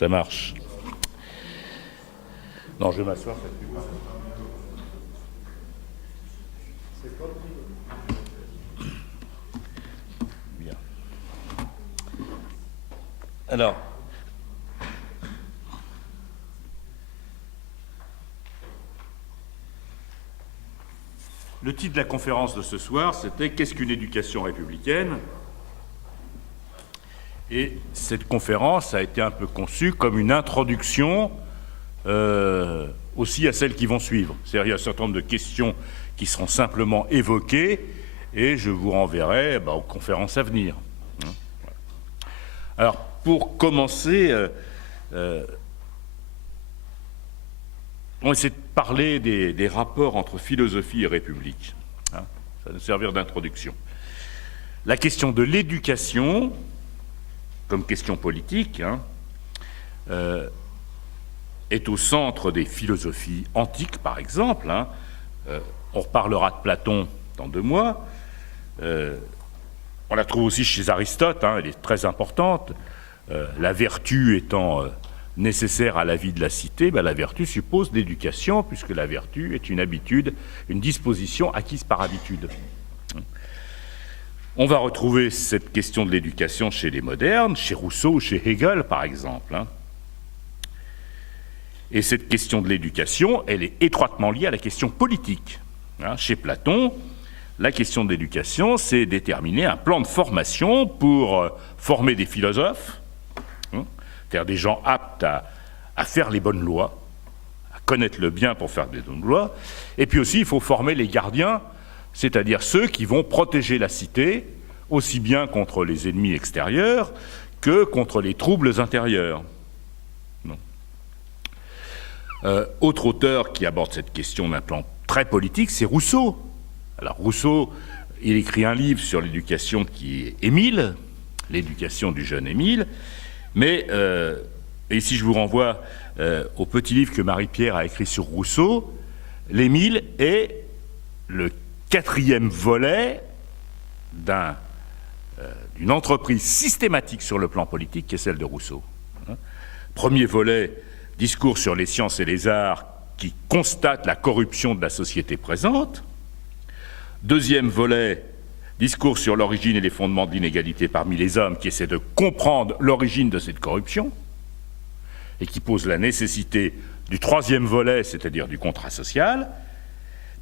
Ça marche. Non, je vais m'asseoir. Bien. Alors, le titre de la conférence de ce soir, c'était « Qu'est-ce qu'une éducation républicaine ?» Et cette conférence a été un peu conçue comme une introduction aussi à celles qui vont suivre. C'est-à-dire qu'il y a un certain nombre de questions qui seront simplement évoquées et je vous renverrai aux conférences à venir. Alors, pour commencer, on va essayer de parler des rapports entre philosophie et république. Ça va nous servir d'introduction. La question de l'éducation, comme question politique, est au centre des philosophies antiques, par exemple. On reparlera de Platon dans 2 mois. On la trouve aussi chez Aristote, elle est très importante. La vertu étant nécessaire à la vie de la cité, la vertu suppose l'éducation, puisque la vertu est une habitude, une disposition acquise par habitude. On va retrouver cette question de l'éducation chez les modernes, chez Rousseau ou chez Hegel, par exemple. Et cette question de l'éducation, elle est étroitement liée à la question politique. Chez Platon, la question de l'éducation, c'est déterminer un plan de formation pour former des philosophes, c'est-à-dire des gens aptes à faire les bonnes lois, à connaître le bien pour faire des bonnes lois. Et puis aussi, il faut former les gardiens, c'est-à-dire ceux qui vont protéger la cité, aussi bien contre les ennemis extérieurs que contre les troubles intérieurs. Autre auteur qui aborde cette question d'un plan très politique, c'est Rousseau. Alors Rousseau, il écrit un livre sur l'éducation qui est Émile, l'éducation du jeune Émile, mais ici je vous renvoie au petit livre que Marie-Pierre a écrit sur Rousseau. L'Émile est le 4e volet d'une entreprise systématique sur le plan politique qui est celle de Rousseau. Premier volet, discours sur les sciences et les arts qui constate la corruption de la société présente. 2e volet, discours sur l'origine et les fondements de l'inégalité parmi les hommes qui essaie de comprendre l'origine de cette corruption et qui pose la nécessité du 3e volet, c'est-à-dire du contrat social.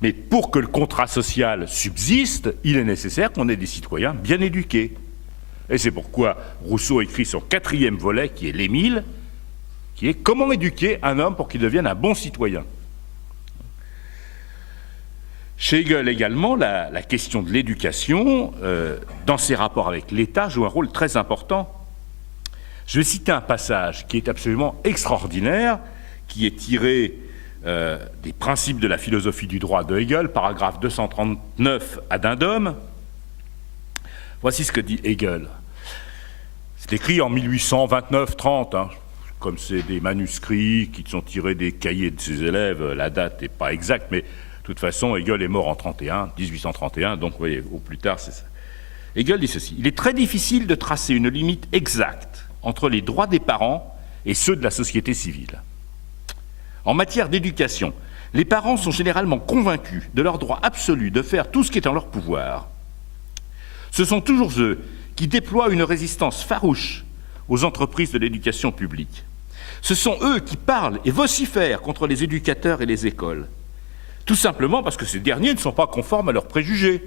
Mais pour que le contrat social subsiste, il est nécessaire qu'on ait des citoyens bien éduqués. Et c'est pourquoi Rousseau écrit son 4e volet, qui est l'Émile, qui est « Comment éduquer un homme pour qu'il devienne un bon citoyen ?» Chez Hegel également, la question de l'éducation, dans ses rapports avec l'État, joue un rôle très important. Je vais citer un passage qui est absolument extraordinaire, qui est tiré des principes de la philosophie du droit de Hegel, paragraphe 239 addendum. Voici ce que dit Hegel. C'est écrit en 1829-30, comme c'est des manuscrits qui sont tirés des cahiers de ses élèves, la date n'est pas exacte, mais de toute façon, Hegel est mort en 1831, donc vous voyez, au plus tard, c'est ça. Hegel dit ceci: « Il est très difficile de tracer une limite exacte entre les droits des parents et ceux de la société civile. En matière d'éducation, les parents sont généralement convaincus de leur droit absolu de faire tout ce qui est en leur pouvoir. Ce sont toujours eux qui déploient une résistance farouche aux entreprises de l'éducation publique. Ce sont eux qui parlent et vocifèrent contre les éducateurs et les écoles, tout simplement parce que ces derniers ne sont pas conformes à leurs préjugés.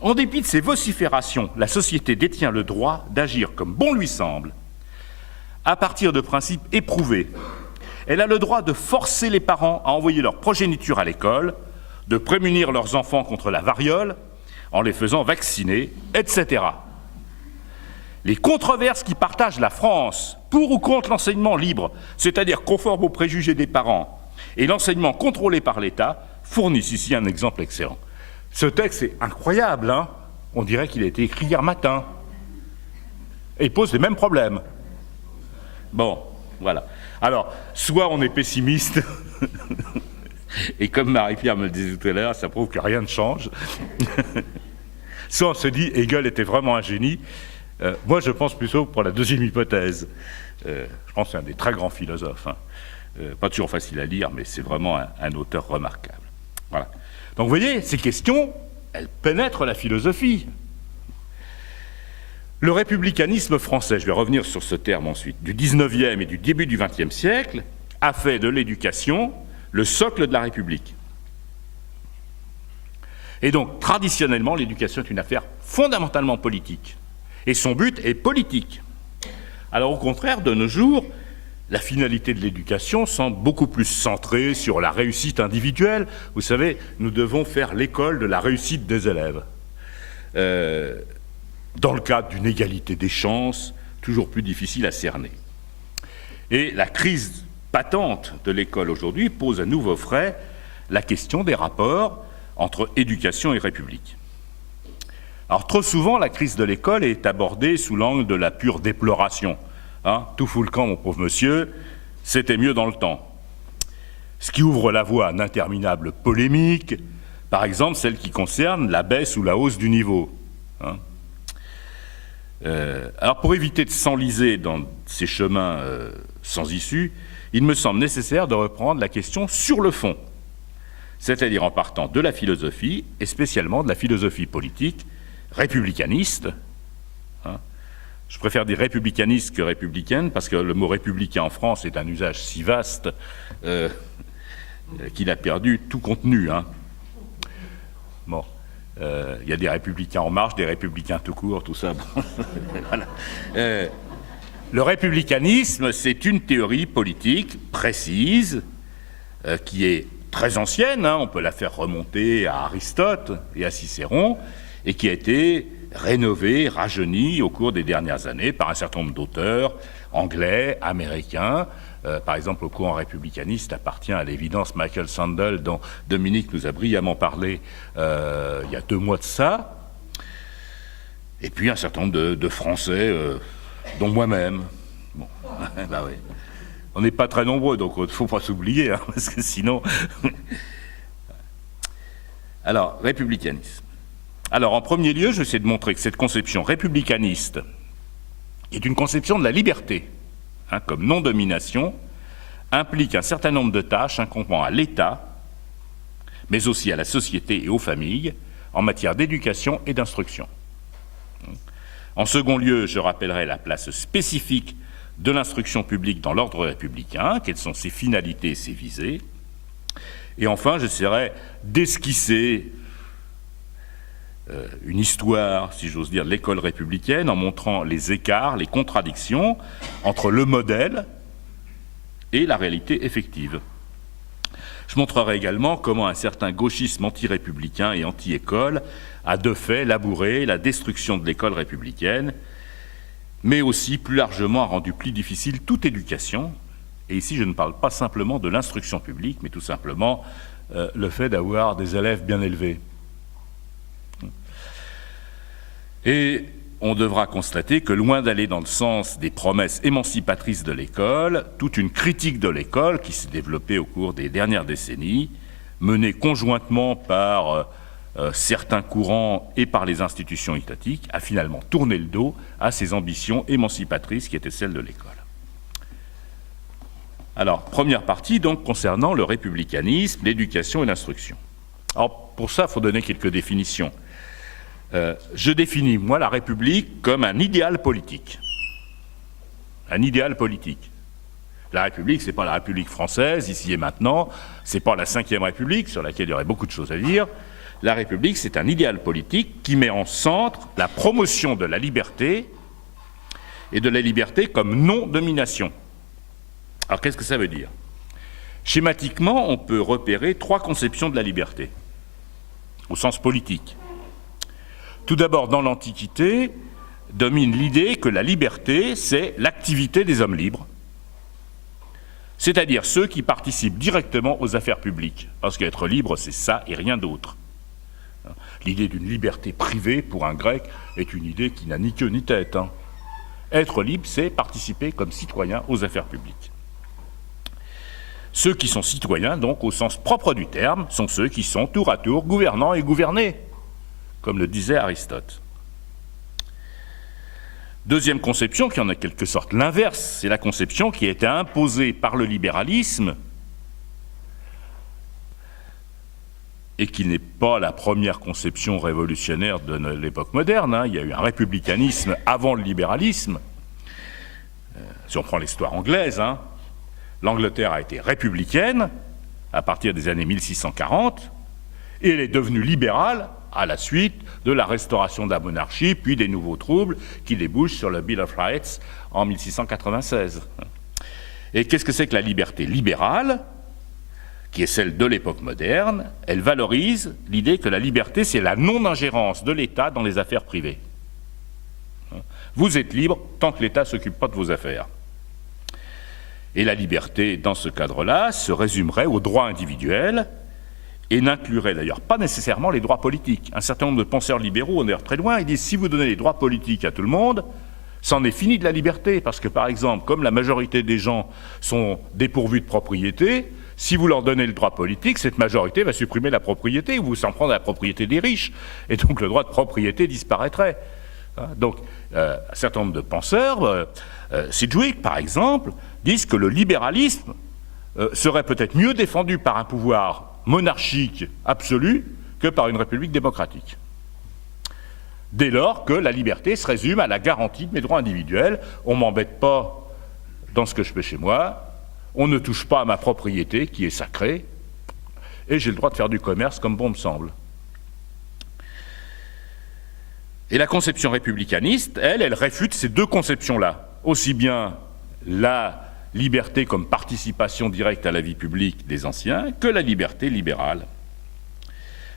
En dépit de ces vociférations, la société détient le droit d'agir comme bon lui semble, à partir de principes éprouvés. Elle a le droit de forcer les parents à envoyer leur progéniture à l'école, de prémunir leurs enfants contre la variole en les faisant vacciner, etc. Les controverses qui partagent la France pour ou contre l'enseignement libre, c'est-à-dire conforme aux préjugés des parents, et l'enseignement contrôlé par l'État, fournissent ici un exemple excellent. Ce texte est incroyable, on dirait qu'il a été écrit hier matin. Et il pose les mêmes problèmes. Bon, voilà. Alors, soit on est pessimiste, et comme Marie-Pierre me le disait tout à l'heure, ça prouve que rien ne change, soit on se dit Hegel était vraiment un génie, Moi, je pense plutôt pour la deuxième hypothèse. Je pense que c'est un des très grands philosophes. Hein. Pas toujours facile à lire, mais c'est vraiment un auteur remarquable. Voilà. Donc, vous voyez, ces questions, elles pénètrent la philosophie. Le républicanisme français, je vais revenir sur ce terme ensuite, du 19e et du début du 20e siècle, a fait de l'éducation le socle de la République. Et donc, traditionnellement, l'éducation est une affaire fondamentalement politique. Et son but est politique. Alors, au contraire, de nos jours, la finalité de l'éducation semble beaucoup plus centrée sur la réussite individuelle. Vous savez, nous devons faire l'école de la réussite des élèves. Dans le cadre d'une égalité des chances, toujours plus difficile à cerner. Et la crise patente de l'école aujourd'hui pose à nouveau frais la question des rapports entre éducation et République. Alors, trop souvent, la crise de l'école est abordée sous l'angle de la pure déploration. Hein, tout fout le camp, mon pauvre monsieur, c'était mieux dans le temps. Ce qui ouvre la voie à d'interminables polémiques, par exemple celle qui concerne la baisse ou la hausse du niveau. Hein. Alors, pour éviter de s'enliser dans ces chemins sans issue, il me semble nécessaire de reprendre la question sur le fond, c'est-à-dire en partant de la philosophie, et spécialement de la philosophie politique républicaniste. Hein. Je préfère dire républicaniste que républicaine, parce que le mot républicain en France est un usage si vaste qu'il a perdu tout contenu. Hein. Bon. Il y a des républicains en marche, des républicains tout court, tout ça. Bon. Voilà. Le républicanisme, c'est une théorie politique précise qui est très ancienne, hein, on peut la faire remonter à Aristote et à Cicéron, et qui a été rénovée, rajeunie au cours des dernières années par un certain nombre d'auteurs anglais, américains. Par exemple, au courant républicaniste appartient à l'évidence Michael Sandel, dont Dominique nous a brillamment parlé il y a 2 mois de ça. Et puis un certain nombre de Français, dont moi-même. Bon, bah oui. On n'est pas très nombreux, donc il ne faut pas s'oublier, hein, parce que sinon... Alors, républicanisme. Alors, en premier lieu, je vais essayer de montrer que cette conception républicaniste est une conception de la liberté, hein, comme non-domination, implique un certain nombre de tâches incombant à l'État, mais aussi à la société et aux familles, en matière d'éducation et d'instruction. En second lieu, je rappellerai la place spécifique de l'instruction publique dans l'ordre républicain, quelles sont ses finalités et ses visées. Et enfin, j'essaierai d'esquisser une histoire, si j'ose dire, de l'école républicaine, en montrant les écarts, les contradictions entre le modèle et la réalité effective. Je montrerai également comment un certain gauchisme anti-républicain et anti-école a de fait labouré la destruction de l'école républicaine, mais aussi, plus largement, a rendu plus difficile toute éducation. Et ici, je ne parle pas simplement de l'instruction publique, mais tout simplement le fait d'avoir des élèves bien élevés. Et on devra constater que, loin d'aller dans le sens des promesses émancipatrices de l'école, toute une critique de l'école qui s'est développée au cours des dernières décennies, menée conjointement par certains courants et par les institutions étatiques, a finalement tourné le dos à ces ambitions émancipatrices qui étaient celles de l'école. Alors, première partie, donc, concernant le républicanisme, l'éducation et l'instruction. Alors, pour ça, il faut donner quelques définitions. Je définis, moi, la République comme un idéal politique. Un idéal politique. La République, ce n'est pas la République française, ici et maintenant, ce n'est pas la Ve République, sur laquelle il y aurait beaucoup de choses à dire. La République, c'est un idéal politique qui met en centre la promotion de la liberté, et de la liberté comme non-domination. Alors, qu'est-ce que ça veut dire? Schématiquement, on peut repérer 3 conceptions de la liberté, au sens politique. Tout d'abord, dans l'Antiquité, domine l'idée que la liberté, c'est l'activité des hommes libres, c'est-à-dire ceux qui participent directement aux affaires publiques, parce qu'être libre, c'est ça et rien d'autre. L'idée d'une liberté privée, pour un grec, est une idée qui n'a ni queue ni tête. Hein. Être libre, c'est participer comme citoyen aux affaires publiques. Ceux qui sont citoyens, donc, au sens propre du terme, sont ceux qui sont tour à tour gouvernants et gouvernés, comme le disait Aristote. Deuxième conception, qui en est en quelque sorte l'inverse, c'est la conception qui a été imposée par le libéralisme et qui n'est pas la première conception révolutionnaire de l'époque moderne. Il y a eu un républicanisme avant le libéralisme. Si on prend l'histoire anglaise, l'Angleterre a été républicaine à partir des années 1640 et elle est devenue libérale à la suite de la restauration de la monarchie, puis des nouveaux troubles qui débouchent sur le Bill of Rights en 1696. Et qu'est-ce que c'est que la liberté libérale, qui est celle de l'époque moderne? Elle valorise l'idée que la liberté, c'est la non-ingérence de l'État dans les affaires privées. Vous êtes libre tant que l'État ne s'occupe pas de vos affaires. Et la liberté, dans ce cadre-là, se résumerait aux droits individuels et n'inclurait d'ailleurs pas nécessairement les droits politiques. Un certain nombre de penseurs libéraux, on est très loin, ils disent si vous donnez les droits politiques à tout le monde, c'en est fini de la liberté, parce que par exemple, comme la majorité des gens sont dépourvus de propriété, si vous leur donnez le droit politique, cette majorité va supprimer la propriété, ou s'en prendre à la propriété des riches, et donc le droit de propriété disparaîtrait. Donc, un certain nombre de penseurs, Sidgwick par exemple, disent que le libéralisme serait peut-être mieux défendu par un pouvoir monarchique absolu que par une république démocratique. Dès lors que la liberté se résume à la garantie de mes droits individuels, on ne m'embête pas dans ce que je fais chez moi, on ne touche pas à ma propriété qui est sacrée, et j'ai le droit de faire du commerce comme bon me semble. Et la conception républicaniste, elle réfute ces deux conceptions-là, aussi bien la liberté comme participation directe à la vie publique des anciens que la liberté libérale.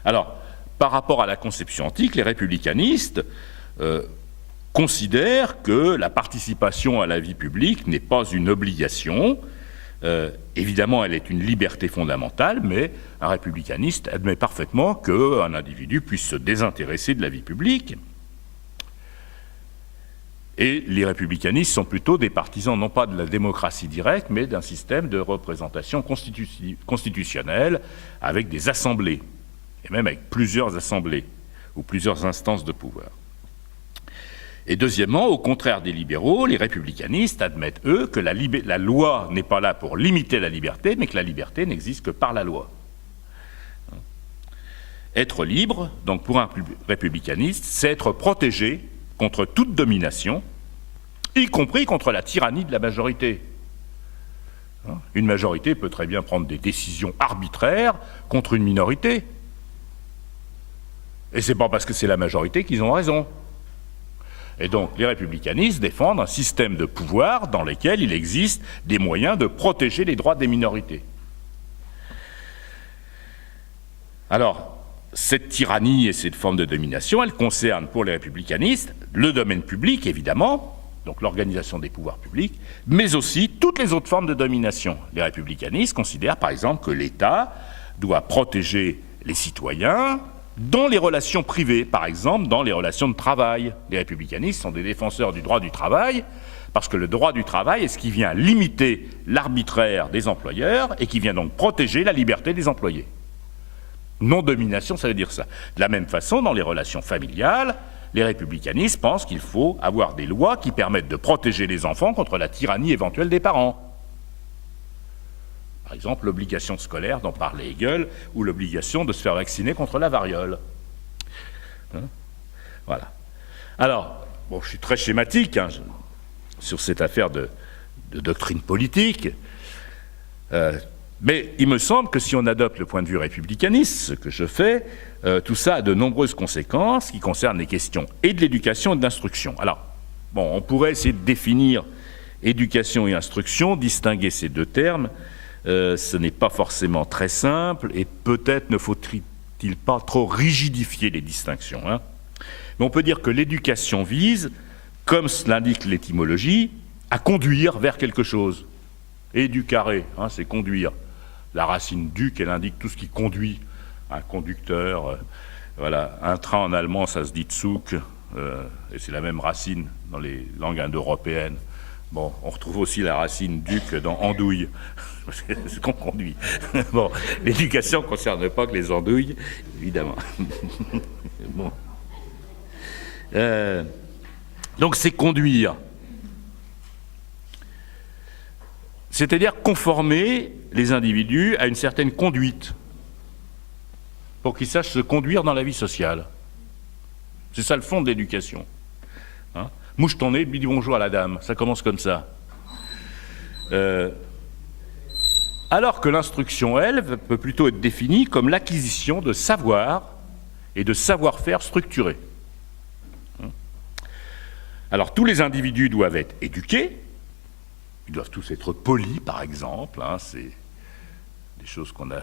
Alors, par rapport à la conception antique, les républicanistes considèrent que la participation à la vie publique n'est pas une obligation. Évidemment, elle est une liberté fondamentale, mais un républicaniste admet parfaitement qu'un individu puisse se désintéresser de la vie publique. Et les républicanistes sont plutôt des partisans non pas de la démocratie directe, mais d'un système de représentation constitutionnelle avec des assemblées, et même avec plusieurs assemblées ou plusieurs instances de pouvoir. Et deuxièmement, au contraire des libéraux, les républicanistes admettent, eux, que la loi n'est pas là pour limiter la liberté, mais que la liberté n'existe que par la loi. Être libre, donc pour un républicaniste, c'est être protégé contre toute domination, y compris contre la tyrannie de la majorité. Une majorité peut très bien prendre des décisions arbitraires contre une minorité. Et c'est pas parce que c'est la majorité qu'ils ont raison. Et donc les républicanistes défendent un système de pouvoir dans lequel il existe des moyens de protéger les droits des minorités. Alors, cette tyrannie et cette forme de domination, elle concerne pour les républicanistes le domaine public, évidemment, donc l'organisation des pouvoirs publics, mais aussi toutes les autres formes de domination. Les républicanistes considèrent par exemple que l'État doit protéger les citoyens dans les relations privées, par exemple dans les relations de travail. Les républicanistes sont des défenseurs du droit du travail, parce que le droit du travail est ce qui vient limiter l'arbitraire des employeurs et qui vient donc protéger la liberté des employés. Non-domination, ça veut dire ça. De la même façon, dans les relations familiales, les républicanistes pensent qu'il faut avoir des lois qui permettent de protéger les enfants contre la tyrannie éventuelle des parents. Par exemple, l'obligation scolaire dont parlait Hegel, ou l'obligation de se faire vacciner contre la variole. Voilà. Alors, bon, je suis très schématique sur cette affaire de doctrine politique. Mais il me semble que si on adopte le point de vue républicaniste, ce que je fais, tout ça a de nombreuses conséquences qui concernent les questions et de l'éducation et de l'instruction. Alors, bon, on pourrait essayer de définir éducation et instruction, distinguer ces deux termes. Ce n'est pas forcément très simple et peut-être ne faut-il pas trop rigidifier les distinctions. Mais on peut dire que l'éducation vise, comme l'indique l'étymologie, à conduire vers quelque chose. Éducare, c'est conduire. La racine duc, elle indique tout ce qui conduit. Un conducteur, voilà. Un train en allemand, ça se dit Zug, et c'est la même racine dans les langues indo-européennes. Bon, on retrouve aussi la racine duc dans andouille, c'est ce qu'on conduit. Bon, l'éducation ne concerne pas que les andouilles, évidemment. Bon. Donc c'est conduire. C'est-à-dire conformer les individus à une certaine conduite pour qu'ils sachent se conduire dans la vie sociale. C'est ça le fond de l'éducation. Hein? Mouche ton nez, lui dis bonjour à la dame. Ça commence comme ça. Alors que l'instruction, elle, peut plutôt être définie comme l'acquisition de savoir et de savoir-faire structurés. Alors tous les individus doivent être éduqués, ils doivent tous être polis par exemple, hein, c'est des choses qu'on a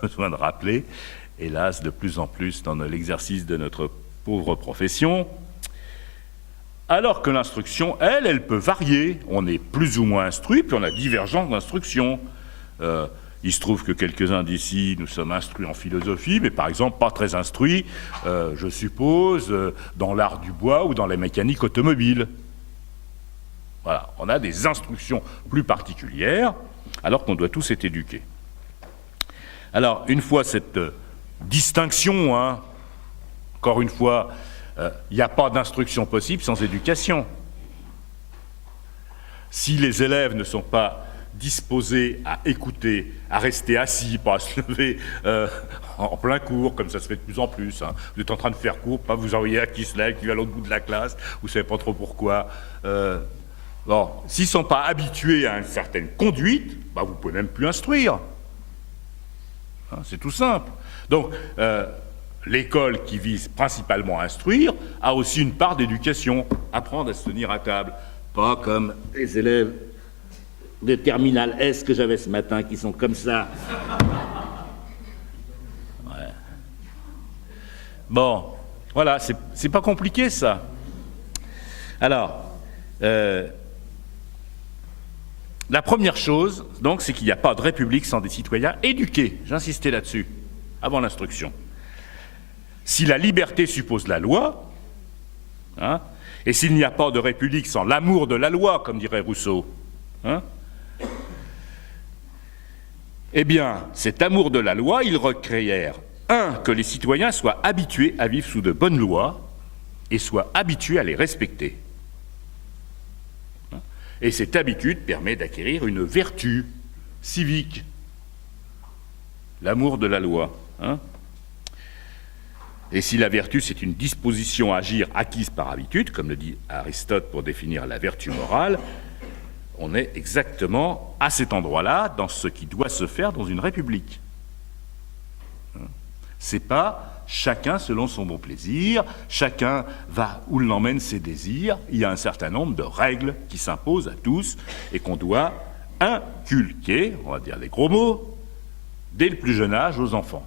besoin de rappeler, hélas de plus en plus dans l'exercice de notre pauvre profession. Alors que l'instruction, elle peut varier, on est plus ou moins instruit, puis on a divergence d'instruction. Il se trouve que quelques-uns d'ici, nous sommes instruits en philosophie, mais par exemple pas très instruits, je suppose, dans l'art du bois ou dans la mécanique automobile. Voilà, on a des instructions plus particulières, alors qu'on doit tous être éduqués. Alors, une fois cette distinction, hein, encore une fois, il n'y a pas d'instruction possible sans éducation. Si les élèves ne sont pas disposés à écouter, à rester assis, pas à se lever en plein cours, comme ça se fait de plus en plus. Hein. Vous êtes en train de faire cours, pas vous envoyer un qui se lève, qui va à l'autre bout de la classe, vous ne savez pas trop pourquoi. Bon, s'ils ne sont pas habitués à une certaine conduite, bah, vous ne pouvez même plus instruire. Hein, c'est tout simple. Donc, l'école qui vise principalement à instruire a aussi une part d'éducation, apprendre à se tenir à table, pas comme les élèves de terminale S que j'avais ce matin, qui sont comme ça. Ouais. Bon, voilà, c'est pas compliqué, ça. Alors, la première chose, donc, c'est qu'il n'y a pas de république sans des citoyens éduqués. J'insistais là-dessus, avant l'instruction. Si la liberté suppose la loi, hein, et s'il n'y a pas de république sans l'amour de la loi, comme dirait Rousseau, hein, eh bien, cet amour de la loi, il requiert, que les citoyens soient habitués à vivre sous de bonnes lois et soient habitués à les respecter. Et cette habitude permet d'acquérir une vertu civique, l'amour de la loi. Hein. Et si la vertu, c'est une disposition à agir acquise par habitude, comme le dit Aristote pour définir la vertu morale, on est exactement à cet endroit-là, dans ce qui doit se faire dans une république. C'est pas chacun selon son bon plaisir, chacun va où l'emmènent ses désirs. Il y a un certain nombre de règles qui s'imposent à tous et qu'on doit inculquer, on va dire les gros mots, dès le plus jeune âge aux enfants.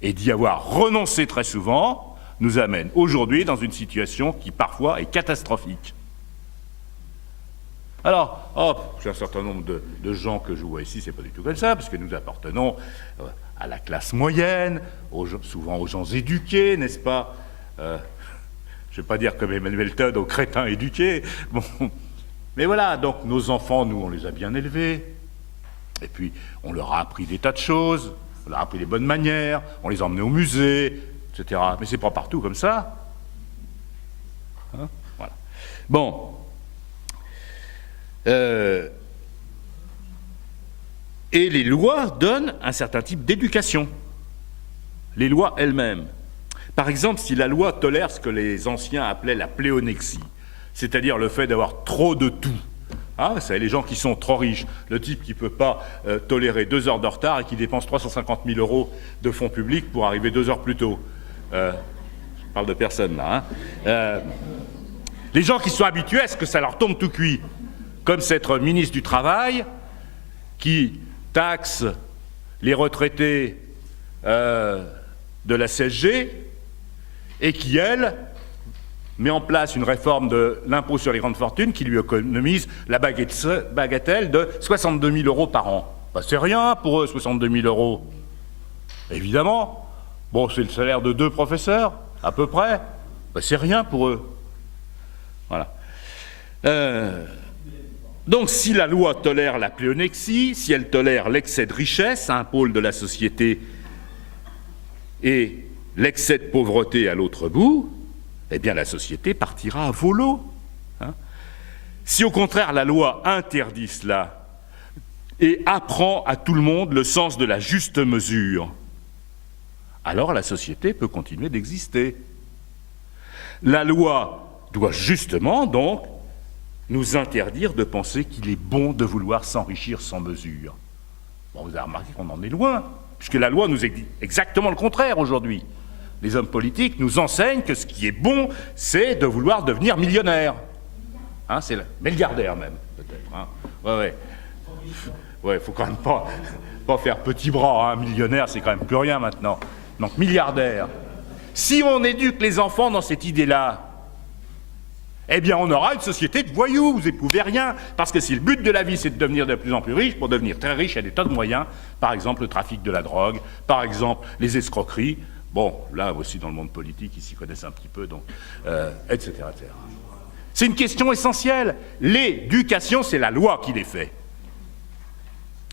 Et d'y avoir renoncé très souvent nous amène aujourd'hui dans une situation qui parfois est catastrophique. Alors, j'ai un certain nombre de gens que je vois ici, c'est pas du tout comme ça, parce que nous appartenons à la classe moyenne, souvent aux gens éduqués, n'est-ce pas? Je ne vais pas dire comme Emmanuel Todd, aux crétins éduqués. Bon. Mais voilà, donc nos enfants, nous, on les a bien élevés, et puis on leur a appris des tas de choses, on leur a appris les bonnes manières, on les a emmenés au musée, etc. Mais c'est pas partout comme ça. Hein, voilà. Bon. Et les lois donnent un certain type d'éducation. Les lois elles-mêmes. Par exemple, si la loi tolère ce que les anciens appelaient la pléonexie, c'est-à-dire le fait d'avoir trop de tout. Ah, c'est les gens qui sont trop riches. Le type qui ne peut pas tolérer 2 heures de retard et qui dépense 350 000 € de fonds publics pour arriver 2 heures plus tôt. Je parle de personne là. Hein. Les gens qui sont habitués à ce que ça leur tombe tout cuit. Comme cette ministre du Travail qui taxe les retraités de la CSG et qui, elle, met en place une réforme de l'impôt sur les grandes fortunes qui lui économise la bagatelle de 62 000 € par an. Ben, c'est rien pour eux, 62 000 €. Évidemment. Bon, c'est le salaire de 2 professeurs, à peu près. Ben, c'est rien pour eux. Voilà. Donc, si la loi tolère la pléonexie, si elle tolère l'excès de richesse à un pôle de la société et l'excès de pauvreté à l'autre bout, eh bien la société partira à volo. Hein. Si au contraire la loi interdit cela et apprend à tout le monde le sens de la juste mesure, alors la société peut continuer d'exister. La loi doit justement donc nous interdire de penser qu'il est bon de vouloir s'enrichir sans mesure. Bon, vous avez remarqué qu'on en est loin, puisque la loi nous dit exactement le contraire aujourd'hui. Les hommes politiques nous enseignent que ce qui est bon, c'est de vouloir devenir millionnaire. Hein, c'est milliardaire même, peut-être. Hein. Ouais, faut quand même pas faire petit bras. Hein. Millionnaire, c'est quand même plus rien maintenant. Donc milliardaire. Si on éduque les enfants dans cette idée-là, eh bien on aura une société de voyous, vous n'éprouvez rien. Parce que si le but de la vie, c'est de devenir de plus en plus riche, pour devenir très riche, il y a des tas de moyens. Par exemple, le trafic de la drogue, par exemple, les escroqueries. Bon, là aussi dans le monde politique, ils s'y connaissent un petit peu, donc, etc., etc. C'est une question essentielle. L'éducation, c'est la loi qui les fait.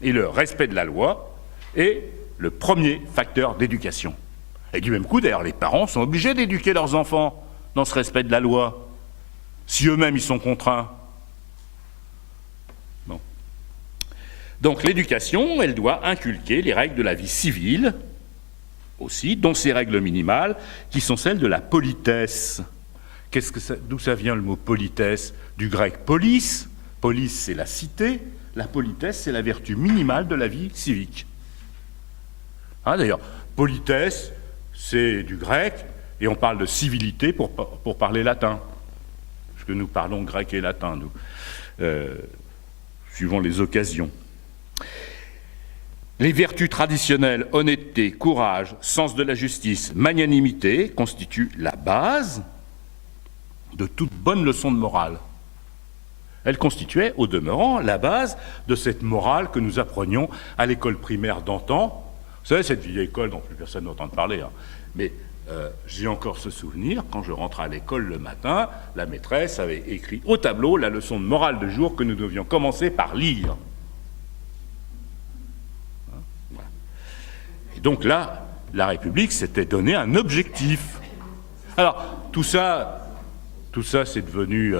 Et le respect de la loi est le premier facteur d'éducation. Et du même coup, d'ailleurs, les parents sont obligés d'éduquer leurs enfants dans ce respect de la loi, si eux-mêmes ils sont contraints. Bon. Donc l'éducation, elle doit inculquer les règles de la vie civile, aussi, dont ces règles minimales, qui sont celles de la politesse. D'où ça vient le mot politesse? Du grec polis. Polis, c'est la cité. La politesse, c'est la vertu minimale de la vie civique. Hein, d'ailleurs, politesse, c'est du grec, et on parle de civilité pour parler latin. Parce que nous parlons grec et latin, nous, suivant les occasions. Les vertus traditionnelles, honnêteté, courage, sens de la justice, magnanimité, constituent la base de toute bonne leçon de morale. Elles constituaient, au demeurant, la base de cette morale que nous apprenions à l'école primaire d'antan. Vous savez, cette vieille école dont plus personne n'entend parler, hein. Mais j'ai encore ce souvenir, quand je rentrais à l'école le matin, la maîtresse avait écrit au tableau la leçon de morale de jour que nous devions commencer par lire. Et donc là, la République s'était donné un objectif. Alors, tout ça c'est devenu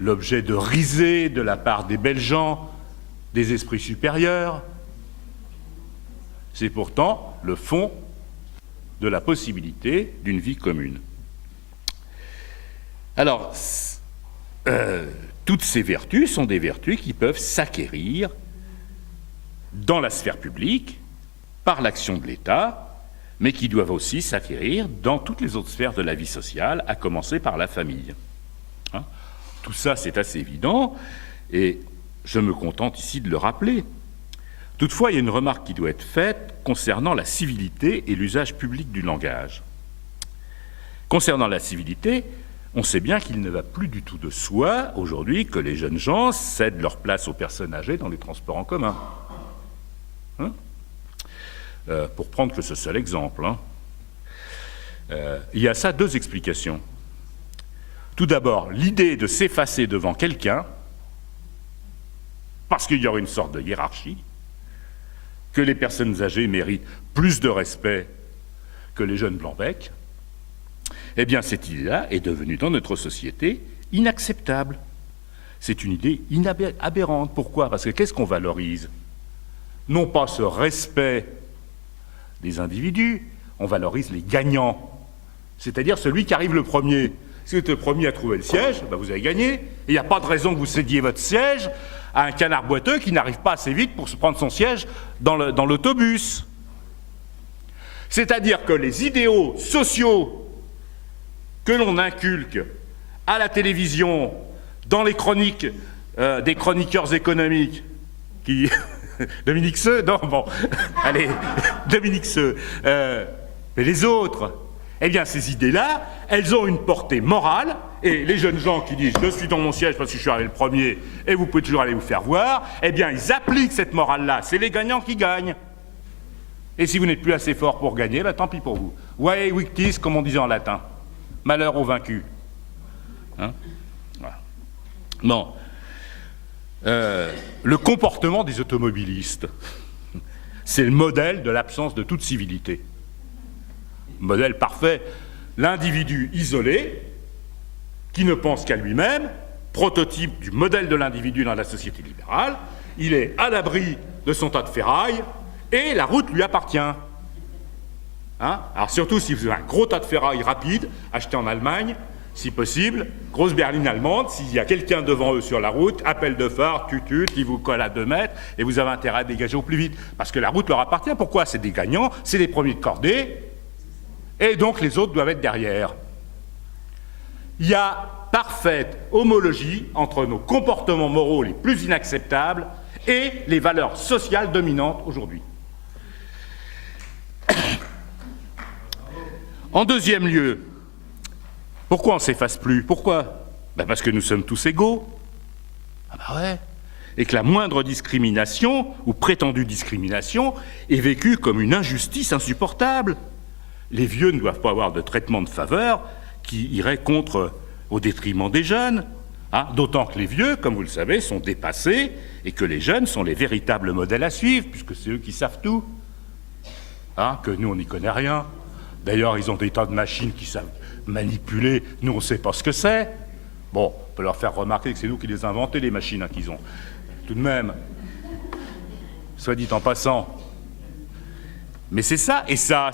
l'objet de risées de la part des belles gens, des esprits supérieurs. C'est pourtant le fond de la possibilité d'une vie commune. Alors, toutes ces vertus sont des vertus qui peuvent s'acquérir dans la sphère publique, par l'action de l'État, mais qui doivent aussi s'acquérir dans toutes les autres sphères de la vie sociale, à commencer par la famille. Hein? Tout ça, c'est assez évident, et je me contente ici de le rappeler. Toutefois, il y a une remarque qui doit être faite concernant la civilité et l'usage public du langage. Concernant la civilité, on sait bien qu'il ne va plus du tout de soi, aujourd'hui, que les jeunes gens cèdent leur place aux personnes âgées dans les transports en commun. Hein? Pour prendre que ce seul exemple. Hein. Il y a ça deux explications. Tout d'abord, l'idée de s'effacer devant quelqu'un, parce qu'il y aurait une sorte de hiérarchie, que les personnes âgées méritent plus de respect que les jeunes blancs-becs, eh bien cette idée-là est devenue dans notre société inacceptable. C'est une idée aberrante. Pourquoi? Parce que qu'est-ce qu'on valorise? Non pas ce respect des individus, on valorise les gagnants, c'est-à-dire celui qui arrive le premier. Si vous êtes le premier à trouver le siège, ben vous avez gagné, et il n'y a pas de raison que vous cédiez votre siège à un canard boiteux qui n'arrive pas assez vite pour se prendre son siège dans l'autobus. C'est-à-dire que les idéaux sociaux que l'on inculque à la télévision, dans les chroniques des chroniqueurs économiques, qui... Dominique Seux, non, bon, allez, Dominique Seux, mais les autres, eh bien, ces idées-là, elles ont une portée morale, et les jeunes gens qui disent « je suis dans mon siège parce que je suis arrivé le premier, et vous pouvez toujours aller vous faire voir », eh bien, ils appliquent cette morale-là, c'est les gagnants qui gagnent. Et si vous n'êtes plus assez fort pour gagner, ben, tant pis pour vous. Vae victis, comme on disait en latin, malheur aux vaincus. Hein? Voilà. Bon. Le comportement des automobilistes, c'est le modèle de l'absence de toute civilité. Modèle parfait l'individu isolé, qui ne pense qu'à lui-même, prototype du modèle de l'individu dans la société libérale. Il est à l'abri de son tas de ferraille, et la route lui appartient. Alors surtout si vous avez un gros tas de ferraille rapide, acheté en Allemagne, si possible, grosse berline allemande, s'il y a quelqu'un devant eux sur la route, appel de phare, tutut, il vous colle à 2 mètres, et vous avez intérêt à dégager au plus vite. Parce que la route leur appartient. Pourquoi? C'est des gagnants, c'est les premiers de cordée, et donc les autres doivent être derrière. Il y a parfaite homologie entre nos comportements moraux les plus inacceptables et les valeurs sociales dominantes aujourd'hui. En deuxième lieu, pourquoi on ne s'efface plus? Pourquoi? Parce que nous sommes tous égaux. Ouais. Et que la moindre discrimination, ou prétendue discrimination, est vécue comme une injustice insupportable. Les vieux ne doivent pas avoir de traitement de faveur qui irait au détriment des jeunes. D'autant que les vieux, comme vous le savez, sont dépassés et que les jeunes sont les véritables modèles à suivre, puisque c'est eux qui savent tout. Que nous, on n'y connaît rien. D'ailleurs, ils ont des tas de machines qui savent manipuler. Nous, on ne sait pas ce que c'est. Bon, on peut leur faire remarquer que c'est nous qui les inventons, les machines qu'ils ont. Tout de même, soit dit en passant. Mais c'est ça, et ça,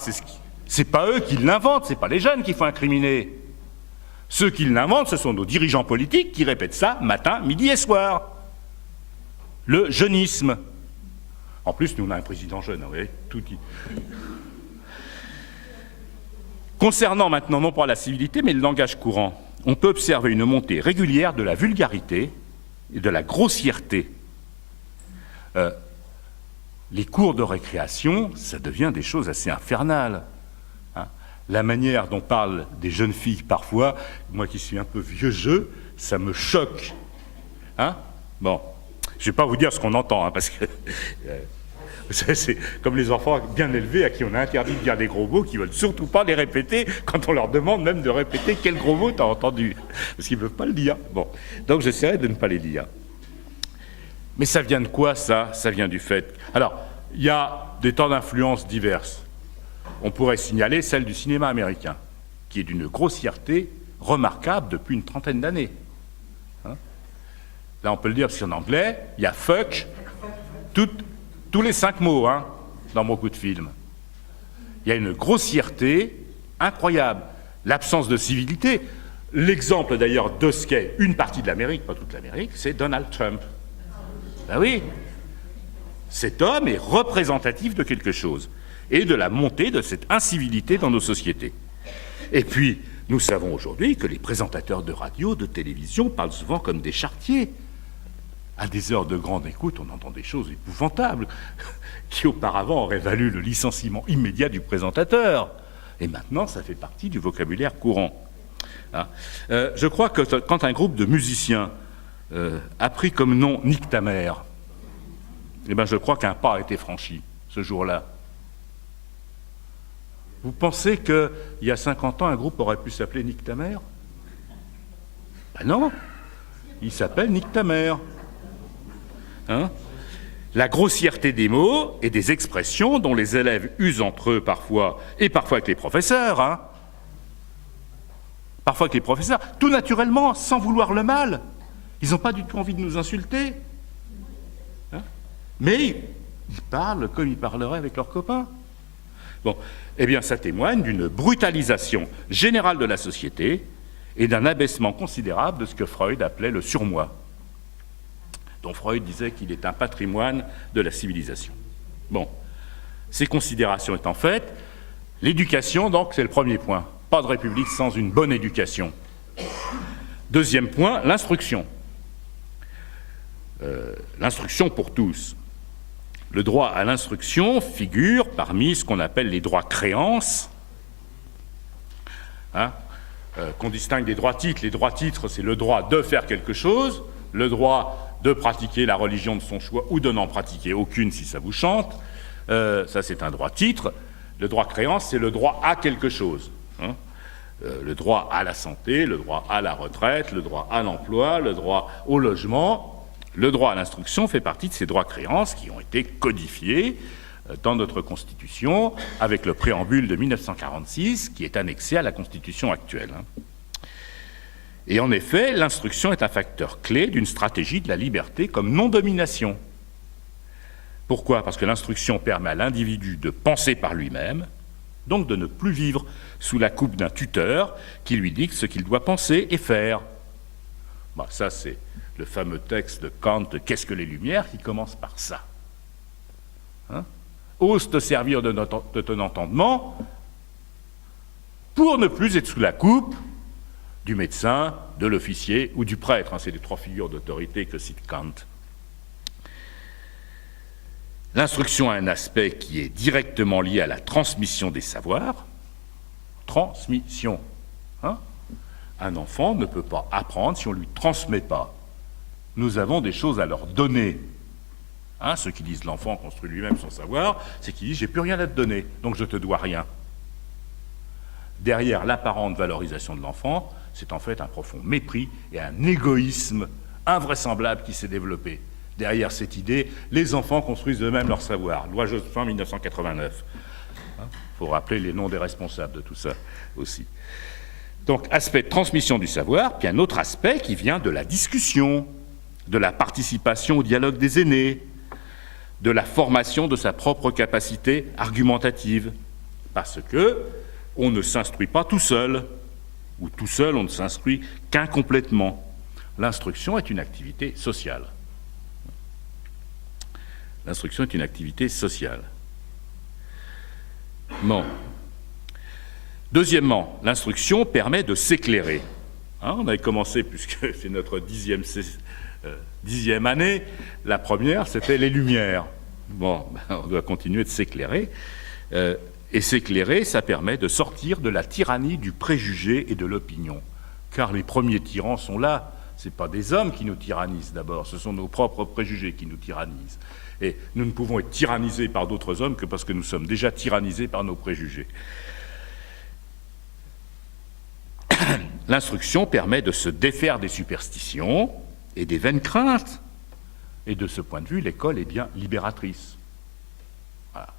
c'est pas eux qui l'inventent, c'est pas les jeunes qu'il faut incriminer. Ceux qui l'inventent, ce sont nos dirigeants politiques qui répètent ça matin, midi et soir. Le jeunisme. En plus, nous, on a un président jeune, vous voyez, tout dit. Concernant maintenant, non pas la civilité, mais le langage courant, on peut observer une montée régulière de la vulgarité et de la grossièreté. Les cours de récréation, ça devient des choses assez infernales. La manière dont parlent des jeunes filles parfois, moi qui suis un peu vieux jeu, ça me choque. Bon, je ne vais pas vous dire ce qu'on entend, parce que c'est comme les enfants bien élevés à qui on a interdit de dire des gros mots, qui ne veulent surtout pas les répéter quand on leur demande même de répéter quel gros mot tu as entendu, parce qu'ils ne peuvent pas le dire. Bon, donc j'essaierai de ne pas les dire. Mais ça vient de quoi, ça? Ça vient du fait. Alors, il y a des temps d'influence diverses. On pourrait signaler celle du cinéma américain, qui est d'une grossièreté remarquable depuis une trentaine d'années. Là, on peut le dire, parce qu'en anglais, il y a fuck, tous les 5 mots, dans beaucoup de films. Il y a une grossièreté incroyable, l'absence de civilité. L'exemple, d'ailleurs, de ce qu'est une partie de l'Amérique, pas toute l'Amérique, c'est Donald Trump. Ben oui, cet homme est représentatif de quelque chose, et de la montée de cette incivilité dans nos sociétés. Et puis, nous savons aujourd'hui que les présentateurs de radio, de télévision, parlent souvent comme des charretiers. À des heures de grande écoute, on entend des choses épouvantables qui auparavant auraient valu le licenciement immédiat du présentateur. Et maintenant, ça fait partie du vocabulaire courant. Je crois que quand un groupe de musiciens a pris comme nom « Nique ta mère », je crois qu'un pas a été franchi ce jour-là. Vous pensez qu'il y a 50 ans, un groupe aurait pu s'appeler « Nique ta mère » ? Non, il s'appelle « Nique ta mère ». La grossièreté des mots et des expressions dont les élèves usent entre eux parfois, et parfois avec les professeurs, parfois avec les professeurs, tout naturellement, sans vouloir le mal. Ils n'ont pas du tout envie de nous insulter. Mais ils parlent comme ils parleraient avec leurs copains. Bon, eh bien, ça témoigne d'une brutalisation générale de la société et d'un abaissement considérable de ce que Freud appelait le surmoi, dont Freud disait qu'il est un patrimoine de la civilisation. Bon, ces considérations étant faites, l'éducation, donc, c'est le premier point. Pas de république sans une bonne éducation. Deuxième point, l'instruction. L'instruction pour tous. Le droit à l'instruction figure parmi ce qu'on appelle les droits créances, qu'on distingue des droits titres. Les droits titres, c'est le droit de faire quelque chose, le droit de pratiquer la religion de son choix ou de n'en pratiquer aucune si ça vous chante. Ça, c'est un droit titre. Le droit créance, c'est le droit à quelque chose. Le droit à la santé, le droit à la retraite, le droit à l'emploi, le droit au logement. Le droit à l'instruction fait partie de ces droits créances qui ont été codifiés dans notre Constitution, avec le préambule de 1946, qui est annexé à la Constitution actuelle. Et en effet, l'instruction est un facteur clé d'une stratégie de la liberté comme non-domination. Pourquoi? Parce que l'instruction permet à l'individu de penser par lui-même, donc de ne plus vivre sous la coupe d'un tuteur qui lui dicte ce qu'il doit penser et faire. Bon, ça, c'est le fameux texte de Kant, « Qu'est-ce que les Lumières ?», qui commence par ça. Ose te servir de ton entendement pour ne plus être sous la coupe du médecin, de l'officier ou du prêtre. C'est les trois figures d'autorité que cite Kant. L'instruction a un aspect qui est directement lié à la transmission des savoirs. Transmission. Un enfant ne peut pas apprendre si on ne lui transmet pas. Nous avons des choses à leur donner. Ceux qui disent l'enfant construit lui-même son savoir, c'est qu'ils disent « j'ai plus rien à te donner, donc je te dois rien ». Derrière l'apparente valorisation de l'enfant, c'est en fait un profond mépris et un égoïsme invraisemblable qui s'est développé. Derrière cette idée, les enfants construisent eux-mêmes leur savoir. Loi Jospin 1989. Faut rappeler les noms des responsables de tout ça aussi. Donc, aspect de transmission du savoir, puis un autre aspect qui vient de la discussion, de la participation au dialogue des aînés, de la formation de sa propre capacité argumentative, parce que on ne s'instruit pas tout seul, ou tout seul on ne s'instruit qu'incomplètement. L'instruction est une activité sociale. L'instruction est une activité sociale. Bon. Deuxièmement, l'instruction permet de s'éclairer. On avait commencé, puisque c'est notre 10e année, la première, c'était les Lumières. Bon, on doit continuer de s'éclairer. Et s'éclairer, ça permet de sortir de la tyrannie du préjugé et de l'opinion. Car les premiers tyrans sont là. Ce ne sont pas des hommes qui nous tyrannisent d'abord, ce sont nos propres préjugés qui nous tyrannisent. Et nous ne pouvons être tyrannisés par d'autres hommes que parce que nous sommes déjà tyrannisés par nos préjugés. L'instruction permet de se défaire des superstitions et des vaines craintes. Et de ce point de vue, l'école est bien libératrice. Voilà.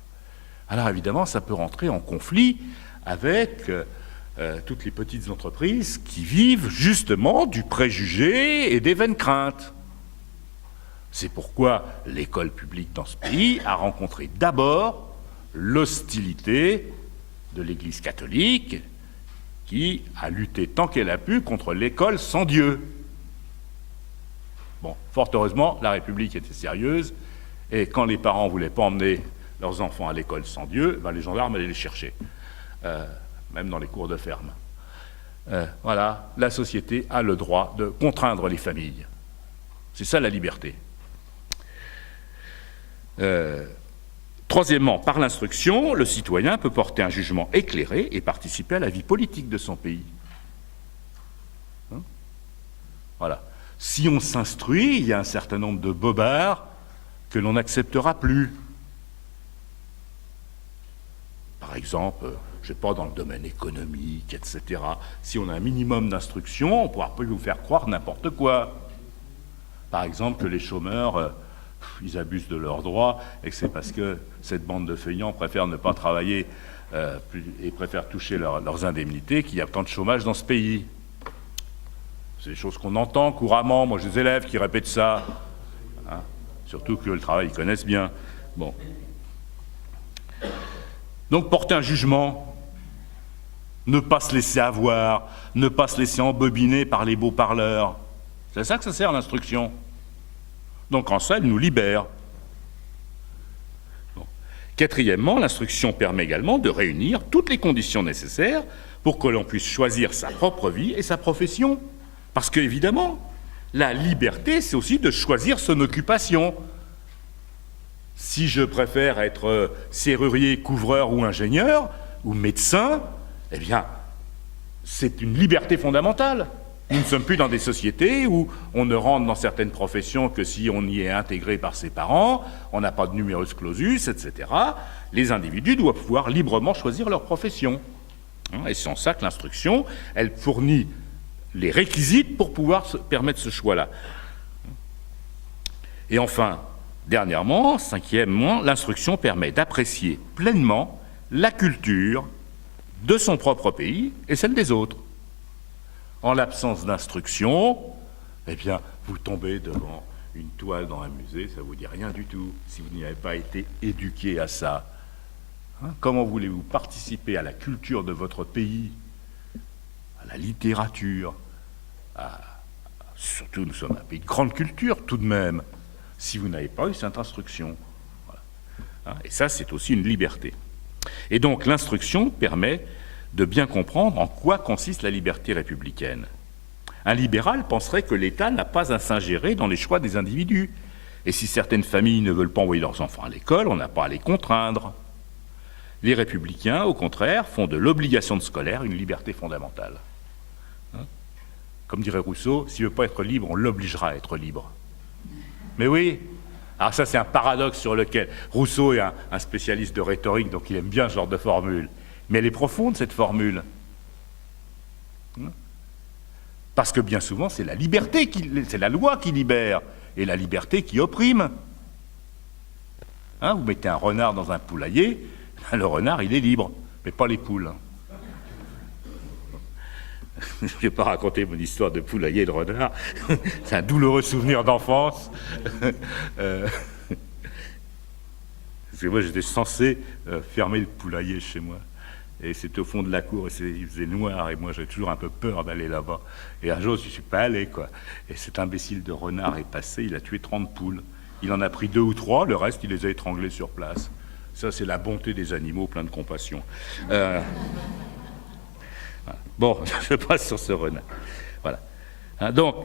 Alors évidemment, ça peut rentrer en conflit avec toutes les petites entreprises qui vivent justement du préjugé et des vaines craintes. C'est pourquoi l'école publique dans ce pays a rencontré d'abord l'hostilité de l'Église catholique qui a lutté tant qu'elle a pu contre l'école sans Dieu. Bon, fort heureusement, la République était sérieuse et quand les parents ne voulaient pas emmener leurs enfants à l'école sans Dieu, les gendarmes allaient les chercher, même dans les cours de ferme. Voilà, la société a le droit de contraindre les familles. C'est ça la liberté. Troisièmement, par l'instruction, le citoyen peut porter un jugement éclairé et participer à la vie politique de son pays. Voilà. Si on s'instruit, il y a un certain nombre de bobards que l'on n'acceptera plus. Par exemple, je ne sais pas, dans le domaine économique, etc. Si on a un minimum d'instruction, on ne pourra plus vous faire croire n'importe quoi. Par exemple, que les chômeurs, ils abusent de leurs droits et que c'est parce que cette bande de feignants préfère ne pas travailler et préfère toucher leurs indemnités qu'il y a tant de chômage dans ce pays. C'est des choses qu'on entend couramment. Moi, j'ai des élèves qui répètent ça. Surtout que le travail, ils connaissent bien. Bon. Donc, porter un jugement, ne pas se laisser avoir, ne pas se laisser embobiner par les beaux parleurs. C'est à ça que ça sert, l'instruction. Donc, en ça, elle nous libère. Bon. Quatrièmement, l'instruction permet également de réunir toutes les conditions nécessaires pour que l'on puisse choisir sa propre vie et sa profession. Parce qu'évidemment, la liberté, c'est aussi de choisir son occupation. Si je préfère être serrurier, couvreur ou ingénieur, ou médecin, eh bien, c'est une liberté fondamentale. Nous ne sommes plus dans des sociétés où on ne rentre dans certaines professions que si on y est intégré par ses parents, on n'a pas de numerus clausus, etc. Les individus doivent pouvoir librement choisir leur profession. Et c'est en ça que l'instruction, elle fournit les réquisites pour pouvoir se permettre ce choix-là. Et enfin, Dernièrement, cinquièmement, l'instruction permet d'apprécier pleinement la culture de son propre pays et celle des autres. En l'absence d'instruction, eh bien, vous tombez devant une toile dans un musée, ça ne vous dit rien du tout, si vous n'y avez pas été éduqué à ça. Comment voulez-vous participer à la culture de votre pays, à la littérature, surtout nous sommes un pays de grande culture tout de même, si vous n'avez pas eu cette instruction. Voilà. Et ça, c'est aussi une liberté. Et donc l'instruction permet de bien comprendre en quoi consiste la liberté républicaine. Un libéral penserait que l'État n'a pas à s'ingérer dans les choix des individus. Et si certaines familles ne veulent pas envoyer leurs enfants à l'école, on n'a pas à les contraindre. Les républicains, au contraire, font de l'obligation de scolaire une liberté fondamentale. Comme dirait Rousseau, s'il ne veut pas être libre, on l'obligera à être libre. Mais oui, alors ça c'est un paradoxe sur lequel Rousseau est un spécialiste de rhétorique, donc il aime bien ce genre de formule. Mais elle est profonde, cette formule. Parce que bien souvent, c'est la liberté, c'est la loi qui libère, et la liberté qui opprime. Vous mettez un renard dans un poulailler, le renard, il est libre, mais pas les poules. Je ne vais pas raconter mon histoire de poulailler et de renard, c'est un douloureux souvenir d'enfance. Parce que moi, j'étais censé fermer le poulailler chez moi. Et c'était au fond de la cour, et il faisait noir, et moi j'avais toujours un peu peur d'aller là-bas. Et un jour, je ne suis pas allé, quoi. Et cet imbécile de renard est passé, il a tué 30 poules. Il en a pris 2 ou 3, le reste, il les a étranglées sur place. Ça, c'est la bonté des animaux, plein de compassion. Bon, je passe sur ce renard. Voilà. Donc,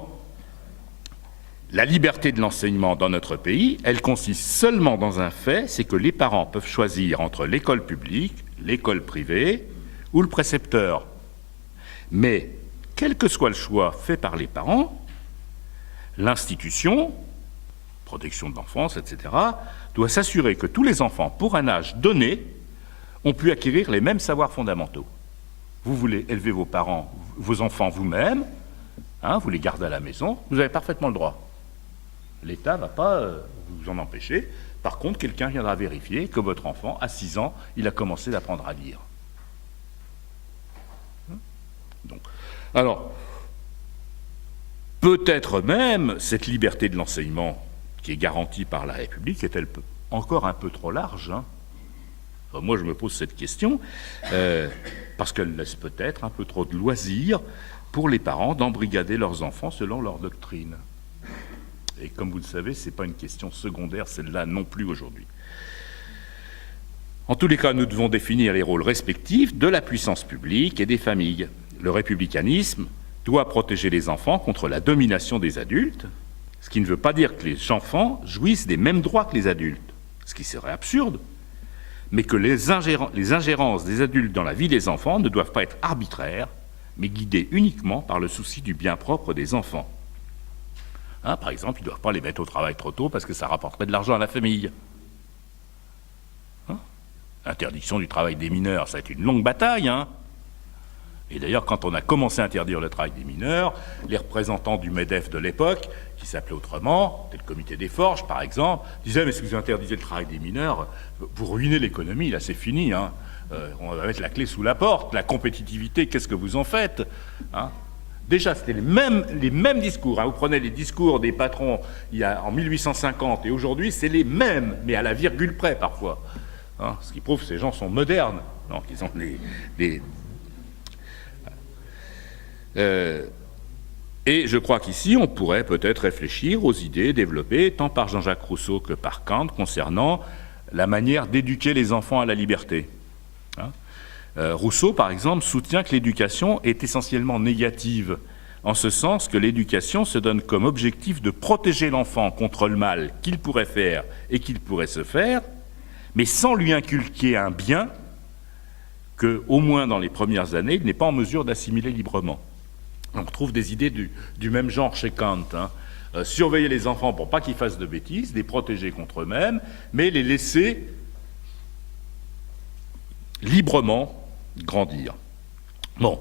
la liberté de l'enseignement dans notre pays, elle consiste seulement dans un fait, c'est que les parents peuvent choisir entre l'école publique, l'école privée ou le précepteur. Mais, quel que soit le choix fait par les parents, l'institution, protection de l'enfance, etc., doit s'assurer que tous les enfants, pour un âge donné, ont pu acquérir les mêmes savoirs fondamentaux. Vous voulez élever vos enfants vous-même, vous les gardez à la maison, vous avez parfaitement le droit. L'État ne va pas vous en empêcher. Par contre, quelqu'un viendra vérifier que votre enfant, à 6 ans, il a commencé d'apprendre à lire. Donc, alors, peut-être même cette liberté de l'enseignement qui est garantie par la République est-elle encore un peu trop large, Enfin, moi, je me pose cette question, parce qu'elle laisse peut-être un peu trop de loisirs pour les parents d'embrigader leurs enfants selon leur doctrine. Et comme vous le savez, ce n'est pas une question secondaire, celle-là non plus aujourd'hui. En tous les cas, nous devons définir les rôles respectifs de la puissance publique et des familles. Le républicanisme doit protéger les enfants contre la domination des adultes, ce qui ne veut pas dire que les enfants jouissent des mêmes droits que les adultes, ce qui serait absurde, mais que les ingérences des adultes dans la vie des enfants ne doivent pas être arbitraires, mais guidées uniquement par le souci du bien propre des enfants. Par exemple, ils ne doivent pas les mettre au travail trop tôt parce que ça rapporterait de l'argent à la famille. L'interdiction du travail des mineurs, ça a été une longue bataille. Et d'ailleurs, quand on a commencé à interdire le travail des mineurs, les représentants du MEDEF de l'époque, qui s'appelait autrement, c'était le comité des forges par exemple, disaient « Mais si vous interdisez le travail des mineurs, vous ruinez l'économie, là c'est fini. On va mettre la clé sous la porte, la compétitivité, qu'est-ce que vous en faites ?» Déjà, c'était les mêmes discours. Vous prenez les discours des patrons en 1850 et aujourd'hui, c'est les mêmes, mais à la virgule près parfois. Ce qui prouve que ces gens sont modernes. Donc, ils ont et je crois qu'ici, on pourrait peut-être réfléchir aux idées développées tant par Jean-Jacques Rousseau que par Kant concernant la manière d'éduquer les enfants à la liberté. Rousseau, par exemple, soutient que l'éducation est essentiellement négative, en ce sens que l'éducation se donne comme objectif de protéger l'enfant contre le mal qu'il pourrait faire et qu'il pourrait se faire, mais sans lui inculquer un bien que, au moins dans les premières années, il n'est pas en mesure d'assimiler librement. On trouve des idées du même genre chez Kant. Surveiller les enfants pour pas qu'ils fassent de bêtises, les protéger contre eux-mêmes, mais les laisser librement grandir. Bon,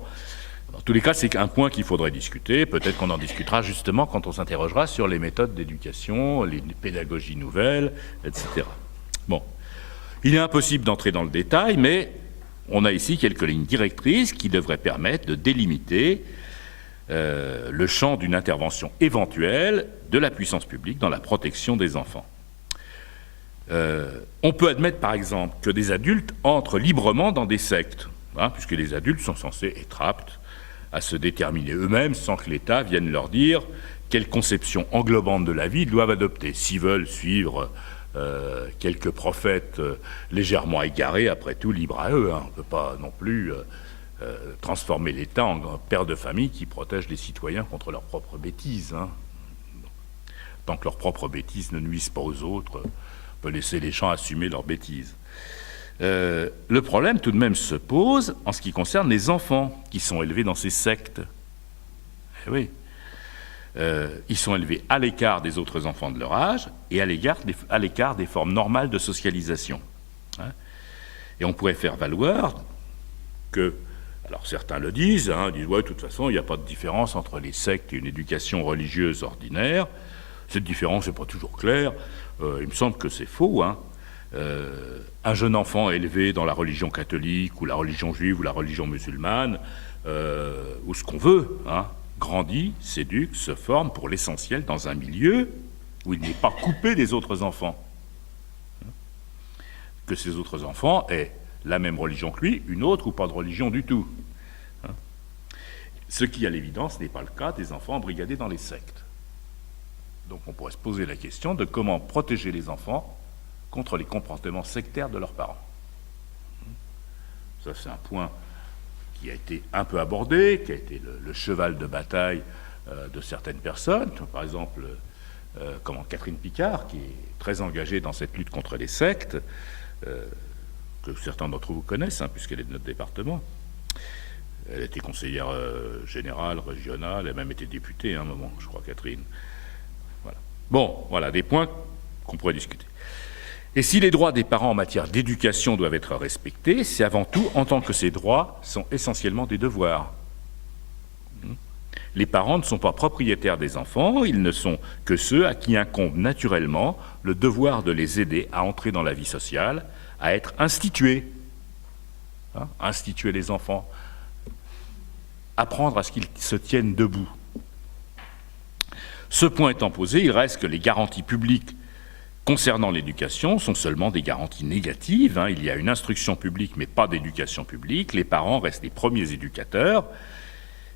Dans tous les cas, c'est un point qu'il faudrait discuter. Peut-être qu'on en discutera justement quand on s'interrogera sur les méthodes d'éducation, les pédagogies nouvelles, etc. Bon. Il est impossible d'entrer dans le détail, mais on a ici quelques lignes directrices qui devraient permettre de délimiter le champ d'une intervention éventuelle de la puissance publique dans la protection des enfants. On peut admettre, par exemple, que des adultes entrent librement dans des sectes, puisque les adultes sont censés être aptes à se déterminer eux-mêmes sans que l'État vienne leur dire quelle conception englobante de la vie ils doivent adopter. S'ils veulent suivre quelques prophètes légèrement égarés, après tout, libre à eux. On ne peut pas non plus transformer l'État en père de famille qui protège les citoyens contre leurs propres bêtises. Tant que leurs propres bêtises ne nuisent pas aux autres, on peut laisser les gens assumer leurs bêtises. Le problème tout de même se pose en ce qui concerne les enfants qui sont élevés dans ces sectes. Eh oui. Ils sont élevés à l'écart des autres enfants de leur âge et à l'écart des formes normales de socialisation. Et on pourrait faire valoir que, alors certains le disent, disent ouais, de toute façon, il n'y a pas de différence entre les sectes et une éducation religieuse ordinaire. Cette différence n'est pas toujours claire. Il me semble que c'est faux. Un jeune enfant élevé dans la religion catholique ou la religion juive ou la religion musulmane, ou ce qu'on veut, grandit, s'éduque, se forme pour l'essentiel dans un milieu où il n'est pas coupé des autres enfants. Que ces autres enfants aient la même religion que lui, une autre ou pas de religion du tout. Ce qui, à l'évidence, n'est pas le cas des enfants embrigadés dans les sectes. Donc on pourrait se poser la question de comment protéger les enfants contre les comportements sectaires de leurs parents. Ça, c'est un point qui a été un peu abordé, qui a été le cheval de bataille de certaines personnes. Par exemple, Catherine Picard, qui est très engagée dans cette lutte contre les sectes, que certains d'entre vous connaissent, puisqu'elle est de notre département. Elle était conseillère générale, régionale, elle a même été députée à un moment, je crois, Catherine. Voilà. Bon, voilà, des points qu'on pourrait discuter. Et si les droits des parents en matière d'éducation doivent être respectés, c'est avant tout en tant que ces droits sont essentiellement des devoirs. Les parents ne sont pas propriétaires des enfants, ils ne sont que ceux à qui incombe naturellement le devoir de les aider à entrer dans la vie sociale, à être institués. Instituer les enfants, apprendre à ce qu'ils se tiennent debout. Ce point étant posé, il reste que les garanties publiques concernant l'éducation sont seulement des garanties négatives. Il y a une instruction publique, mais pas d'éducation publique. Les parents restent les premiers éducateurs.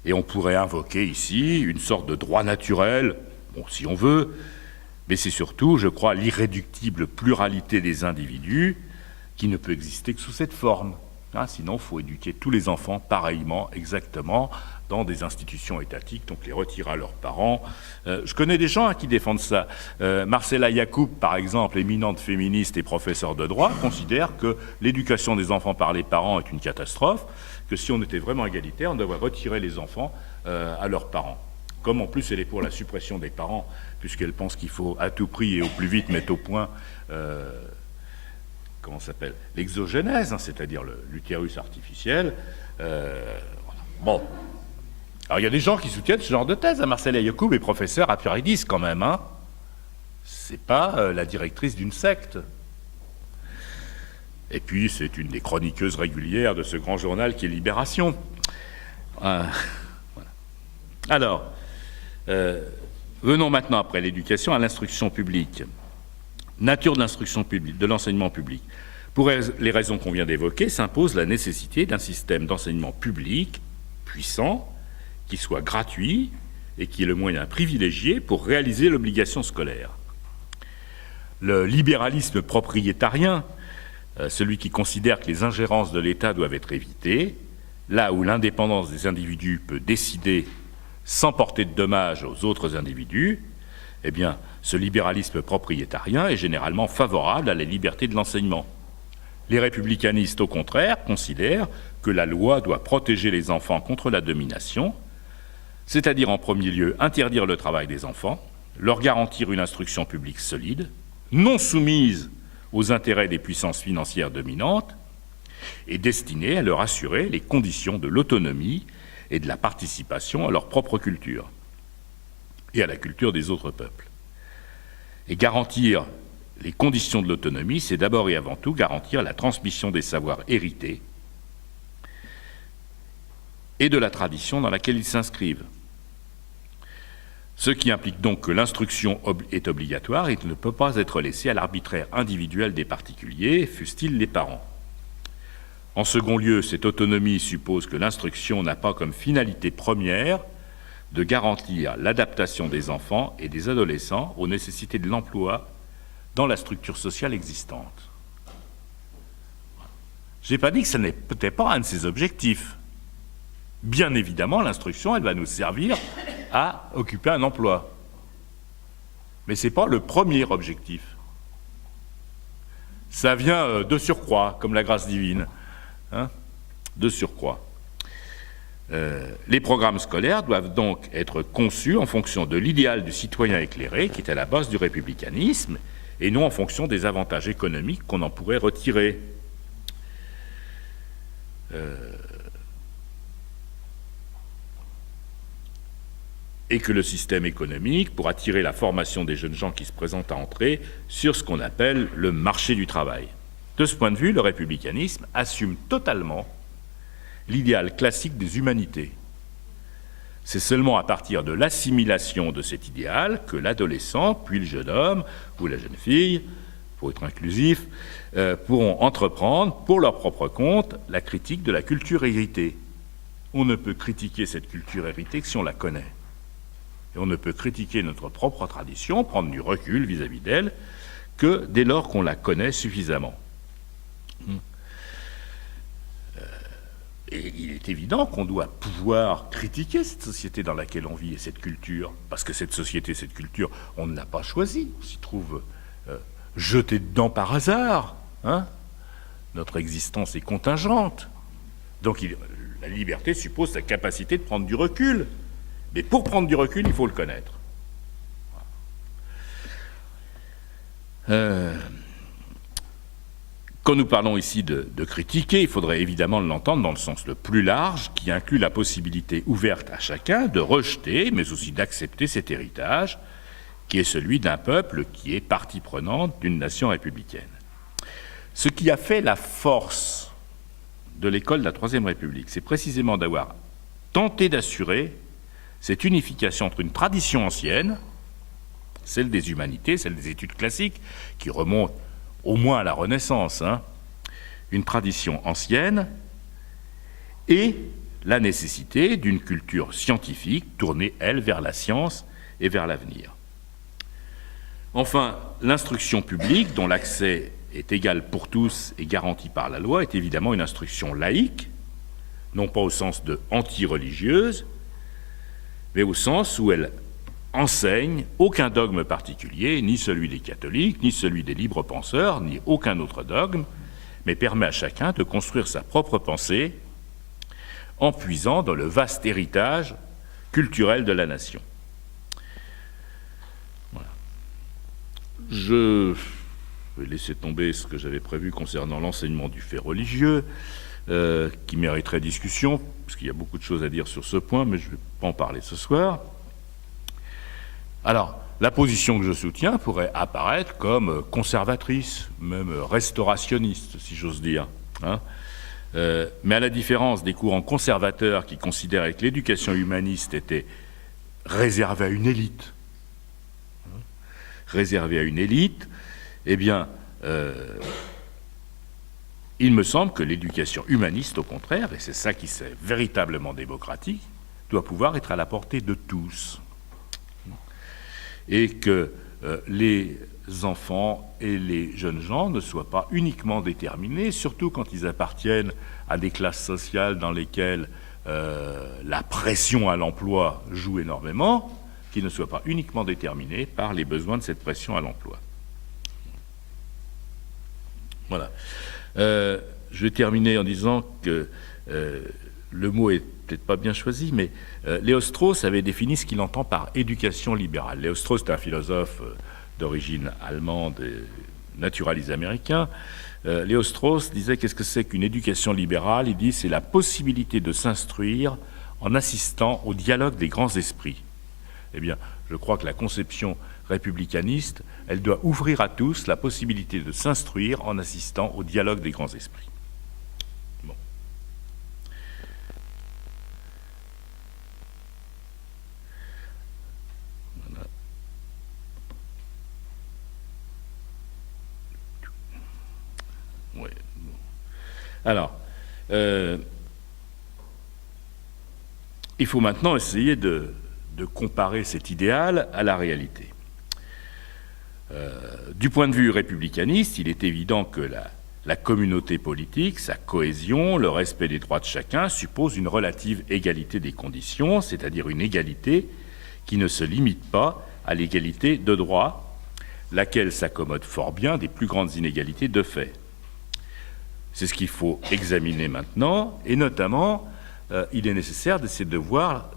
Et on pourrait invoquer ici une sorte de droit naturel, si on veut, mais c'est surtout, je crois, l'irréductible pluralité des individus qui ne peut exister que sous cette forme. Sinon, il faut éduquer tous les enfants pareillement, exactement, dans des institutions étatiques, donc les retirer à leurs parents. Je connais des gens qui défendent ça. Marcella Yacoub, par exemple, éminente féministe et professeure de droit, considère que l'éducation des enfants par les parents est une catastrophe, que si on était vraiment égalitaire, on devrait retirer les enfants à leurs parents. Comme en plus elle est pour la suppression des parents, puisqu'elle pense qu'il faut à tout prix et au plus vite mettre au point l'exogénèse, c'est-à-dire l'utérus artificiel. Bon. Alors il y a des gens qui soutiennent ce genre de thèse. Marcella Yacoub est professeure à Paris-X quand même. C'est pas la directrice d'une secte. Et puis c'est une des chroniqueuses régulières de ce grand journal qui est Libération. Voilà. Alors, venons maintenant, après l'éducation, à l'instruction publique. Nature de l'instruction publique, de l'enseignement public. Pour les raisons qu'on vient d'évoquer, s'impose la nécessité d'un système d'enseignement public puissant, qui soit gratuit et qui est le moyen privilégié pour réaliser l'obligation scolaire. Le libéralisme propriétarien, celui qui considère que les ingérences de l'État doivent être évitées, là où l'indépendance des individus peut décider sans porter de dommages aux autres individus, eh bien, ce libéralisme propriétarien est généralement favorable à la liberté de l'enseignement. Les républicanistes, au contraire, considèrent que la loi doit protéger les enfants contre la domination, c'est-à-dire en premier lieu interdire le travail des enfants, leur garantir une instruction publique solide, non soumise aux intérêts des puissances financières dominantes, et destinée à leur assurer les conditions de l'autonomie et de la participation à leur propre culture et à la culture des autres peuples. Et garantir les conditions de l'autonomie, c'est d'abord et avant tout garantir la transmission des savoirs hérités et de la tradition dans laquelle ils s'inscrivent. Ce qui implique donc que l'instruction est obligatoire et ne peut pas être laissée à l'arbitraire individuel des particuliers, fussent-ils les parents. En second lieu, cette autonomie suppose que l'instruction n'a pas comme finalité première de garantir l'adaptation des enfants et des adolescents aux nécessités de l'emploi dans la structure sociale existante. Je n'ai pas dit que ce n'est peut-être pas un de ses objectifs. Bien évidemment, l'instruction, elle va nous servir à occuper un emploi. Mais ce n'est pas le premier objectif. Ça vient de surcroît, comme la grâce divine. De surcroît. Les programmes scolaires doivent donc être conçus en fonction de l'idéal du citoyen éclairé, qui est à la base du républicanisme, et non en fonction des avantages économiques qu'on en pourrait retirer. Et que le système économique pour attirer la formation des jeunes gens qui se présentent à entrer sur ce qu'on appelle le marché du travail. De ce point de vue, le républicanisme assume totalement l'idéal classique des humanités. C'est seulement à partir de l'assimilation de cet idéal que l'adolescent, puis le jeune homme ou la jeune fille, pour être inclusif, pourront entreprendre pour leur propre compte la critique de la culture héritée. On ne peut critiquer cette culture héritée que si on la connaît. Et on ne peut critiquer notre propre tradition, prendre du recul vis-à-vis d'elle, que dès lors qu'on la connaît suffisamment. Et il est évident qu'on doit pouvoir critiquer cette société dans laquelle on vit et cette culture, parce que cette société, cette culture, on ne l'a pas choisie, on s'y trouve jeté dedans par hasard. Notre existence est contingente. Donc la liberté suppose sa capacité de prendre du recul. Mais pour prendre du recul, il faut le connaître. Quand nous parlons ici de critiquer, il faudrait évidemment l'entendre dans le sens le plus large, qui inclut la possibilité ouverte à chacun de rejeter, mais aussi d'accepter cet héritage, qui est celui d'un peuple qui est partie prenante d'une nation républicaine. Ce qui a fait la force de l'école de la Troisième République, c'est précisément d'avoir tenté d'assurer cette unification entre une tradition ancienne, celle des humanités, celle des études classiques, qui remonte au moins à la Renaissance, une tradition ancienne, et la nécessité d'une culture scientifique tournée, elle, vers la science et vers l'avenir. Enfin, l'instruction publique, dont l'accès est égal pour tous et garanti par la loi, est évidemment une instruction laïque, non pas au sens de anti-religieuse, mais au sens où elle enseigne aucun dogme particulier, ni celui des catholiques, ni celui des libres penseurs, ni aucun autre dogme, mais permet à chacun de construire sa propre pensée en puisant dans le vaste héritage culturel de la nation. Voilà. Je vais laisser tomber ce que j'avais prévu concernant l'enseignement du fait religieux, qui mériterait discussion, parce qu'il y a beaucoup de choses à dire sur ce point, mais je ne vais pas en parler ce soir. Alors, la position que je soutiens pourrait apparaître comme conservatrice, même restaurationniste, si j'ose dire. Mais à la différence des courants conservateurs qui considéraient que l'éducation humaniste était réservée à une élite, eh bien, il me semble que l'éducation humaniste, au contraire, et c'est ça qui est véritablement démocratique, doit pouvoir être à la portée de tous. Et que les enfants et les jeunes gens ne soient pas uniquement déterminés, surtout quand ils appartiennent à des classes sociales dans lesquelles la pression à l'emploi joue énormément, qu'ils ne soient pas uniquement déterminés par les besoins de cette pression à l'emploi. Voilà. Je vais terminer en disant que le mot est peut-être pas bien choisi, mais Léo Strauss avait défini ce qu'il entend par éducation libérale. Léo Strauss est un philosophe d'origine allemande et naturaliste américain. Léo Strauss disait qu'est-ce que c'est qu'une éducation libérale? Il dit c'est la possibilité de s'instruire en assistant au dialogue des grands esprits. Eh bien, je crois que la conception républicaniste, elle doit ouvrir à tous la possibilité de s'instruire en assistant au dialogue des grands esprits. Bon. Voilà. Ouais. Bon. Alors, il faut maintenant essayer de comparer cet idéal à la réalité. Du point de vue républicaniste, il est évident que la communauté politique, sa cohésion, le respect des droits de chacun suppose une relative égalité des conditions, c'est-à-dire une égalité qui ne se limite pas à l'égalité de droit, laquelle s'accommode fort bien des plus grandes inégalités de fait. C'est ce qu'il faut examiner maintenant, et notamment, il est nécessaire d'essayer de voir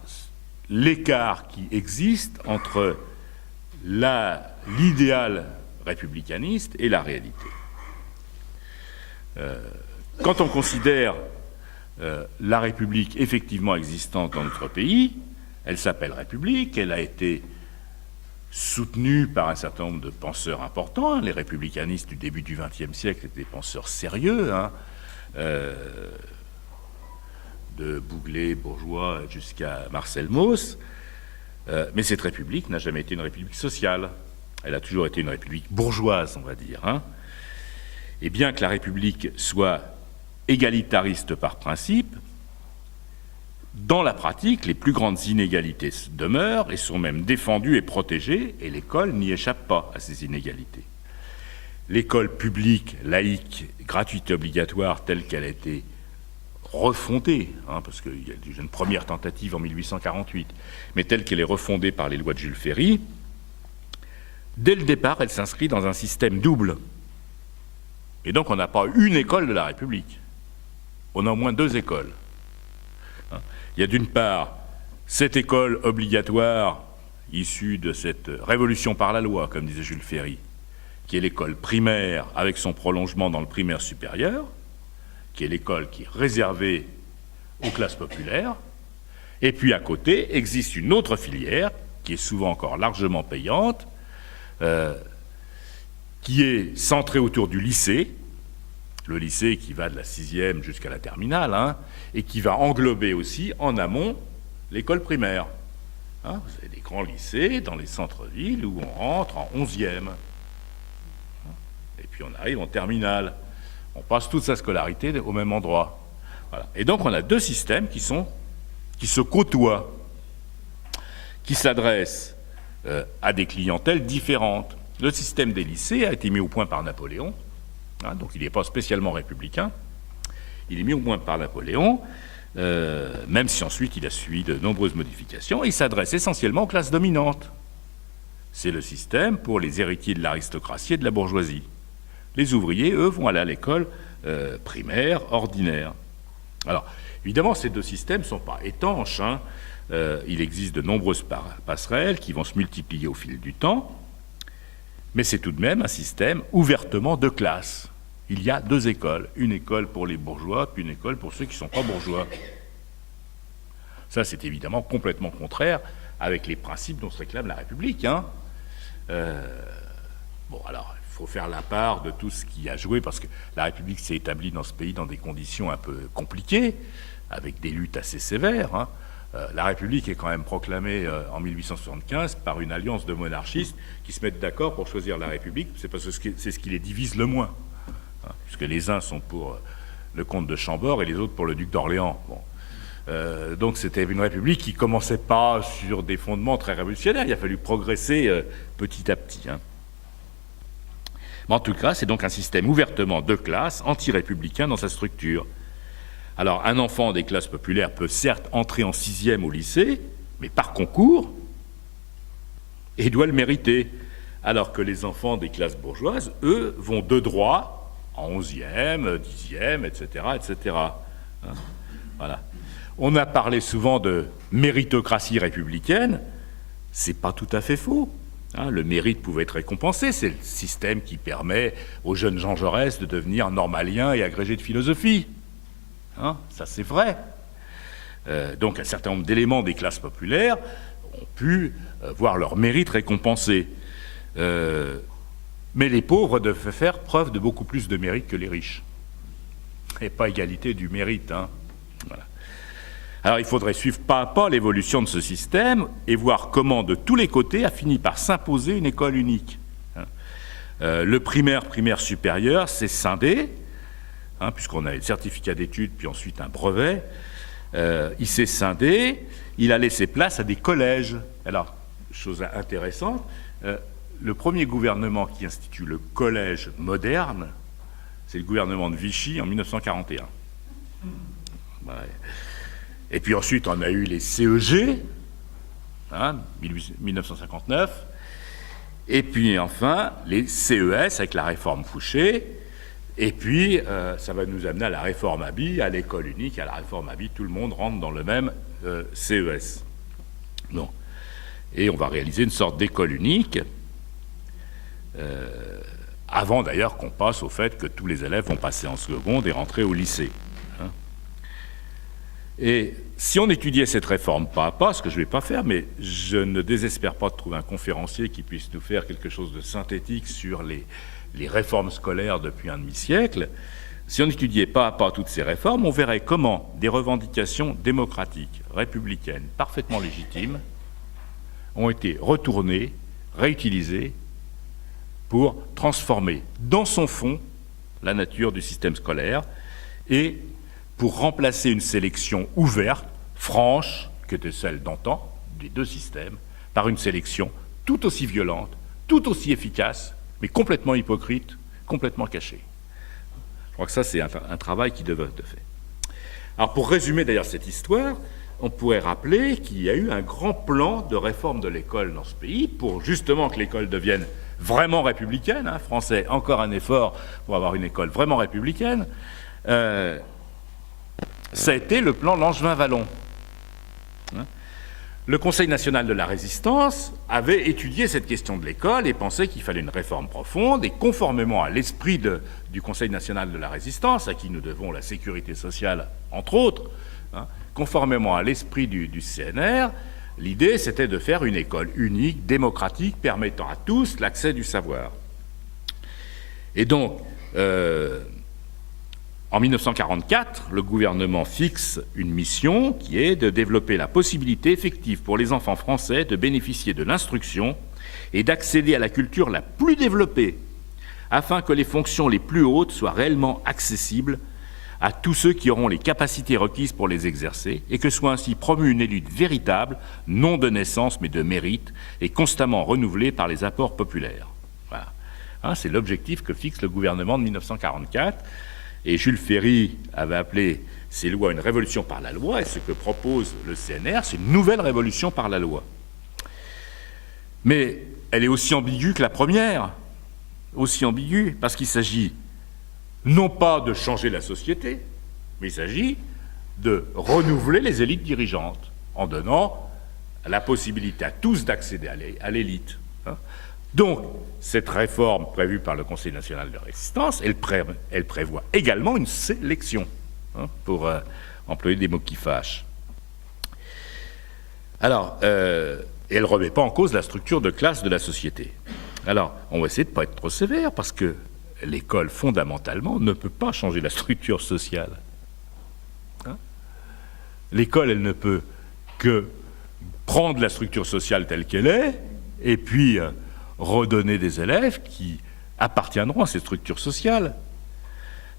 l'écart qui existe entre l'idéal républicaniste et la réalité. Quand on considère la République effectivement existante dans notre pays, elle s'appelle République, elle a été soutenue par un certain nombre de penseurs importants. Les républicanistes du début du XXe siècle étaient des penseurs sérieux, de Bouglé, Bourgeois, jusqu'à Marcel Mauss. Mais cette République n'a jamais été une République sociale. Elle a toujours été une République bourgeoise, on va dire. Et bien que la République soit égalitariste par principe, dans la pratique, les plus grandes inégalités demeurent et sont même défendues et protégées, et l'école n'y échappe pas à ces inégalités. L'école publique, laïque, gratuite et obligatoire, telle qu'elle a été refondée, parce qu'il y a déjà une première tentative en 1848, mais telle qu'elle est refondée par les lois de Jules Ferry, dès le départ, elle s'inscrit dans un système double. Et donc, on n'a pas une école de la République. On a au moins deux écoles. Il y a d'une part cette école obligatoire issue de cette révolution par la loi, comme disait Jules Ferry, qui est l'école primaire avec son prolongement dans le primaire supérieur, qui est l'école qui est réservée aux classes populaires. Et puis à côté existe une autre filière qui est souvent encore largement payante, qui est centrée autour du lycée, le lycée qui va de la 6e jusqu'à la terminale, et qui va englober aussi en amont l'école primaire. Vous avez des grands lycées dans les centres-villes où on rentre en 11e. Et puis on arrive en terminale. On passe toute sa scolarité au même endroit. Voilà. Et donc on a deux systèmes qui se côtoient, qui s'adressent à des clientèles différentes. Le système des lycées a été mis au point par Napoléon, donc il n'est pas spécialement républicain. Il est mis au point par Napoléon, même si ensuite il a suivi de nombreuses modifications. Il s'adresse essentiellement aux classes dominantes. C'est le système pour les héritiers de l'aristocratie et de la bourgeoisie. Les ouvriers, eux, vont aller à l'école primaire, ordinaire. Alors, évidemment, ces deux systèmes ne sont pas étanches. Il existe de nombreuses passerelles qui vont se multiplier au fil du temps, mais c'est tout de même un système ouvertement de classe. Il y a deux écoles, une école pour les bourgeois, puis une école pour ceux qui ne sont pas bourgeois. Ça, c'est évidemment complètement contraire avec les principes dont se réclame la République. Bon, alors, il faut faire la part de tout ce qui a joué, parce que la République s'est établie dans ce pays dans des conditions un peu compliquées, avec des luttes assez sévères. La République est quand même proclamée en 1875 par une alliance de monarchistes qui se mettent d'accord pour choisir la République, c'est parce que c'est ce qui les divise le moins, puisque les uns sont pour le comte de Chambord et les autres pour le duc d'Orléans. Bon. Donc c'était une République qui ne commençait pas sur des fondements très révolutionnaires, il a fallu progresser petit à petit. Mais en tout cas, c'est donc un système ouvertement de classe, anti-républicain dans sa structure. Alors, un enfant des classes populaires peut certes entrer en 6e au lycée, mais par concours, et doit le mériter. Alors que les enfants des classes bourgeoises, eux, vont de droit en 11e, 10e, etc., etc. Voilà. On a parlé souvent de méritocratie républicaine. C'est pas tout à fait faux. Le mérite pouvait être récompensé. C'est le système qui permet au jeune Jean Jaurès de devenir normalien et agrégé de philosophie. Ça, c'est vrai. Donc un certain nombre d'éléments des classes populaires ont pu voir leur mérite récompensé. Mais les pauvres devaient faire preuve de beaucoup plus de mérite que les riches. Et pas égalité du mérite. Hein. Voilà. Alors il faudrait suivre pas à pas l'évolution de ce système et voir comment de tous les côtés a fini par s'imposer une école unique. Le primaire supérieur, c'est scindé, puisqu'on a le certificat d'études, puis ensuite un brevet. Il s'est scindé, il a laissé place à des collèges. Alors, chose intéressante, le premier gouvernement qui institue le collège moderne, c'est le gouvernement de Vichy en 1941. Ouais. Et puis ensuite, on a eu les CEG, 1959, et puis enfin les CES avec la réforme Fouché, et puis ça va nous amener à la réforme Abi, à l'école unique, à la réforme Abi, tout le monde rentre dans le même CES. Bon. Et on va réaliser une sorte d'école unique, avant d'ailleurs qu'on passe au fait que tous les élèves vont passer en seconde et rentrer au lycée. Et si on étudiait cette réforme pas à pas, ce que je ne vais pas faire, mais je ne désespère pas de trouver un conférencier qui puisse nous faire quelque chose de synthétique sur les réformes scolaires depuis un demi-siècle, si on étudiait pas à pas toutes ces réformes, on verrait comment des revendications démocratiques, républicaines, parfaitement légitimes, ont été retournées, réutilisées pour transformer dans son fond la nature du système scolaire et pour remplacer une sélection ouverte, franche, qui était celle d'antan, des deux systèmes, par une sélection tout aussi violente, tout aussi efficace, mais complètement hypocrite, complètement cachée. Je crois que ça, c'est un travail qui devait être fait. Alors, pour résumer d'ailleurs cette histoire, on pourrait rappeler qu'il y a eu un grand plan de réforme de l'école dans ce pays pour justement que l'école devienne vraiment républicaine. Français, encore un effort pour avoir une école vraiment républicaine. Ça a été le plan Langevin-Vallon. Le Conseil national de la résistance avait étudié cette question de l'école et pensait qu'il fallait une réforme profonde, et conformément à l'esprit du Conseil national de la résistance, à qui nous devons la sécurité sociale, entre autres, conformément à l'esprit du CNR, l'idée c'était de faire une école unique, démocratique, permettant à tous l'accès du savoir. Et donc, en 1944, le gouvernement fixe une mission qui est de développer la possibilité effective pour les enfants français de bénéficier de l'instruction et d'accéder à la culture la plus développée, afin que les fonctions les plus hautes soient réellement accessibles à tous ceux qui auront les capacités requises pour les exercer, et que soit ainsi promue une élite véritable, non de naissance mais de mérite, et constamment renouvelée par les apports populaires. Voilà. C'est l'objectif que fixe le gouvernement de 1944. Et Jules Ferry avait appelé ces lois une révolution par la loi, et ce que propose le CNR, c'est une nouvelle révolution par la loi. Mais elle est aussi ambiguë que la première, aussi ambiguë, parce qu'il s'agit non pas de changer la société, mais il s'agit de renouveler les élites dirigeantes, en donnant la possibilité à tous d'accéder à l'élite. Donc, cette réforme prévue par le Conseil national de résistance, elle prévoit également une sélection, pour employer des mots qui fâchent. Alors, elle ne remet pas en cause la structure de classe de la société. Alors, on va essayer de ne pas être trop sévère, parce que l'école, fondamentalement, ne peut pas changer la structure sociale. L'école, elle ne peut que prendre la structure sociale telle qu'elle est, et puis redonner des élèves qui appartiendront à cette structure sociale.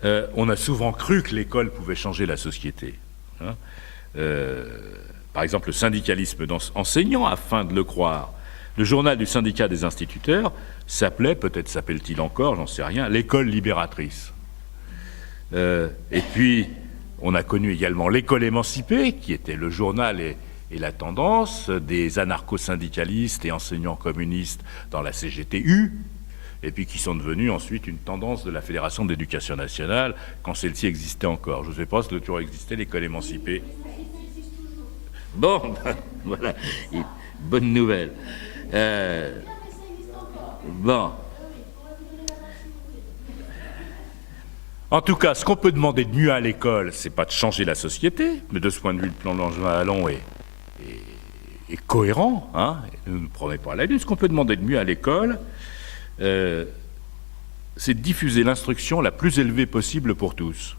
On a souvent cru que l'école pouvait changer la société. Par exemple, le syndicalisme enseignant, afin de le croire. Le journal du syndicat des instituteurs s'appelait, peut-être s'appelle-t-il encore, j'en sais rien, l'école libératrice. Et puis, on a connu également l'école émancipée, qui était le journal et la tendance des anarcho-syndicalistes et enseignants communistes dans la CGTU, et puis qui sont devenus ensuite une tendance de la Fédération d'éducation nationale, quand celle-ci existait encore. Je ne sais pas si elle a toujours existé, l'école émancipée. Bon, voilà, bonne nouvelle. Bon. En tout cas, ce qu'on peut demander de mieux à l'école, c'est pas de changer la société, mais de ce point de vue, le plan Langevin-Wallon est cohérent, hein, ne nous promet pas la lune. Ce qu'on peut demander de mieux à l'école, c'est de diffuser l'instruction la plus élevée possible pour tous.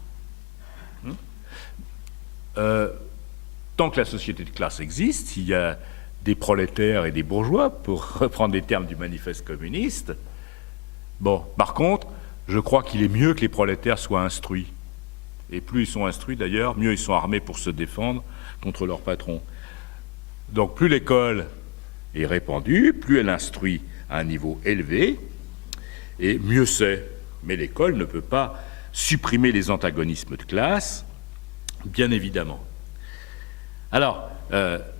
Tant que la société de classe existe, s'il y a des prolétaires et des bourgeois, pour reprendre les termes du manifeste communiste, bon, par contre, je crois qu'il est mieux que les prolétaires soient instruits. Et plus ils sont instruits, d'ailleurs, mieux ils sont armés pour se défendre contre leur patron. Donc plus l'école est répandue, plus elle instruit à un niveau élevé, et mieux c'est. Mais l'école ne peut pas supprimer les antagonismes de classe, bien évidemment. Alors,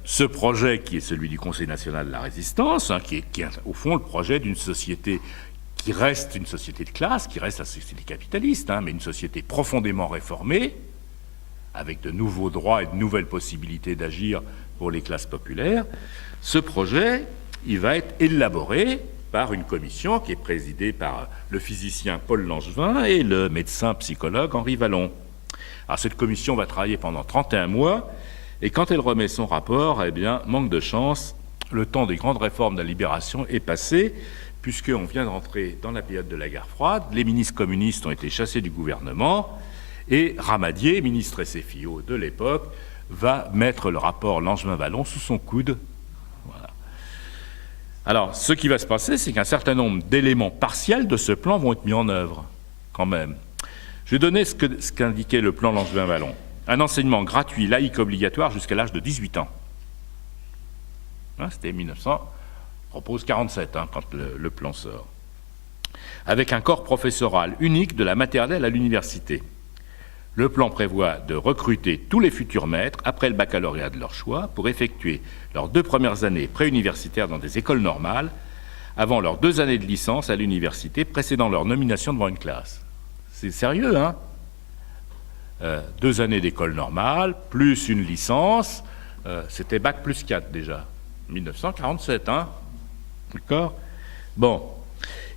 ce projet qui est celui du Conseil national de la résistance, hein, qui est au fond le projet d'une société qui reste une société de classe, qui reste la société capitaliste, hein, mais une société profondément réformée, avec de nouveaux droits et de nouvelles possibilités d'agir pour les classes populaires, ce projet, il va être élaboré par une commission qui est présidée par le physicien Paul Langevin et le médecin psychologue Henri Wallon. Alors cette commission va travailler pendant 31 mois, et quand elle remet son rapport, eh bien, manque de chance, le temps des grandes réformes de la libération est passé, puisqu'on vient de rentrer dans la période de la guerre froide, les ministres communistes ont été chassés du gouvernement, et Ramadier, ministre SFIO de l'époque, va mettre le rapport Langevin-Wallon sous son coude. Voilà. Alors, ce qui va se passer, c'est qu'un certain nombre d'éléments partiels de ce plan vont être mis en œuvre, quand même. Je vais donner ce qu'indiquait le plan Langevin-Wallon. Un enseignement gratuit, laïque, obligatoire jusqu'à l'âge de 18 ans. Hein, c'était 1900, propose 47, hein, quand le plan sort. Avec un corps professoral unique de la maternelle à l'université. Le plan prévoit de recruter tous les futurs maîtres après le baccalauréat de leur choix pour effectuer leurs 2 premières années préuniversitaires dans des écoles normales avant leurs 2 années de licence à l'université précédant leur nomination devant une classe. C'est sérieux, hein ? 2 années d'école normale, plus une licence, c'était bac plus 4 déjà, 1947, hein ? D'accord ? Bon,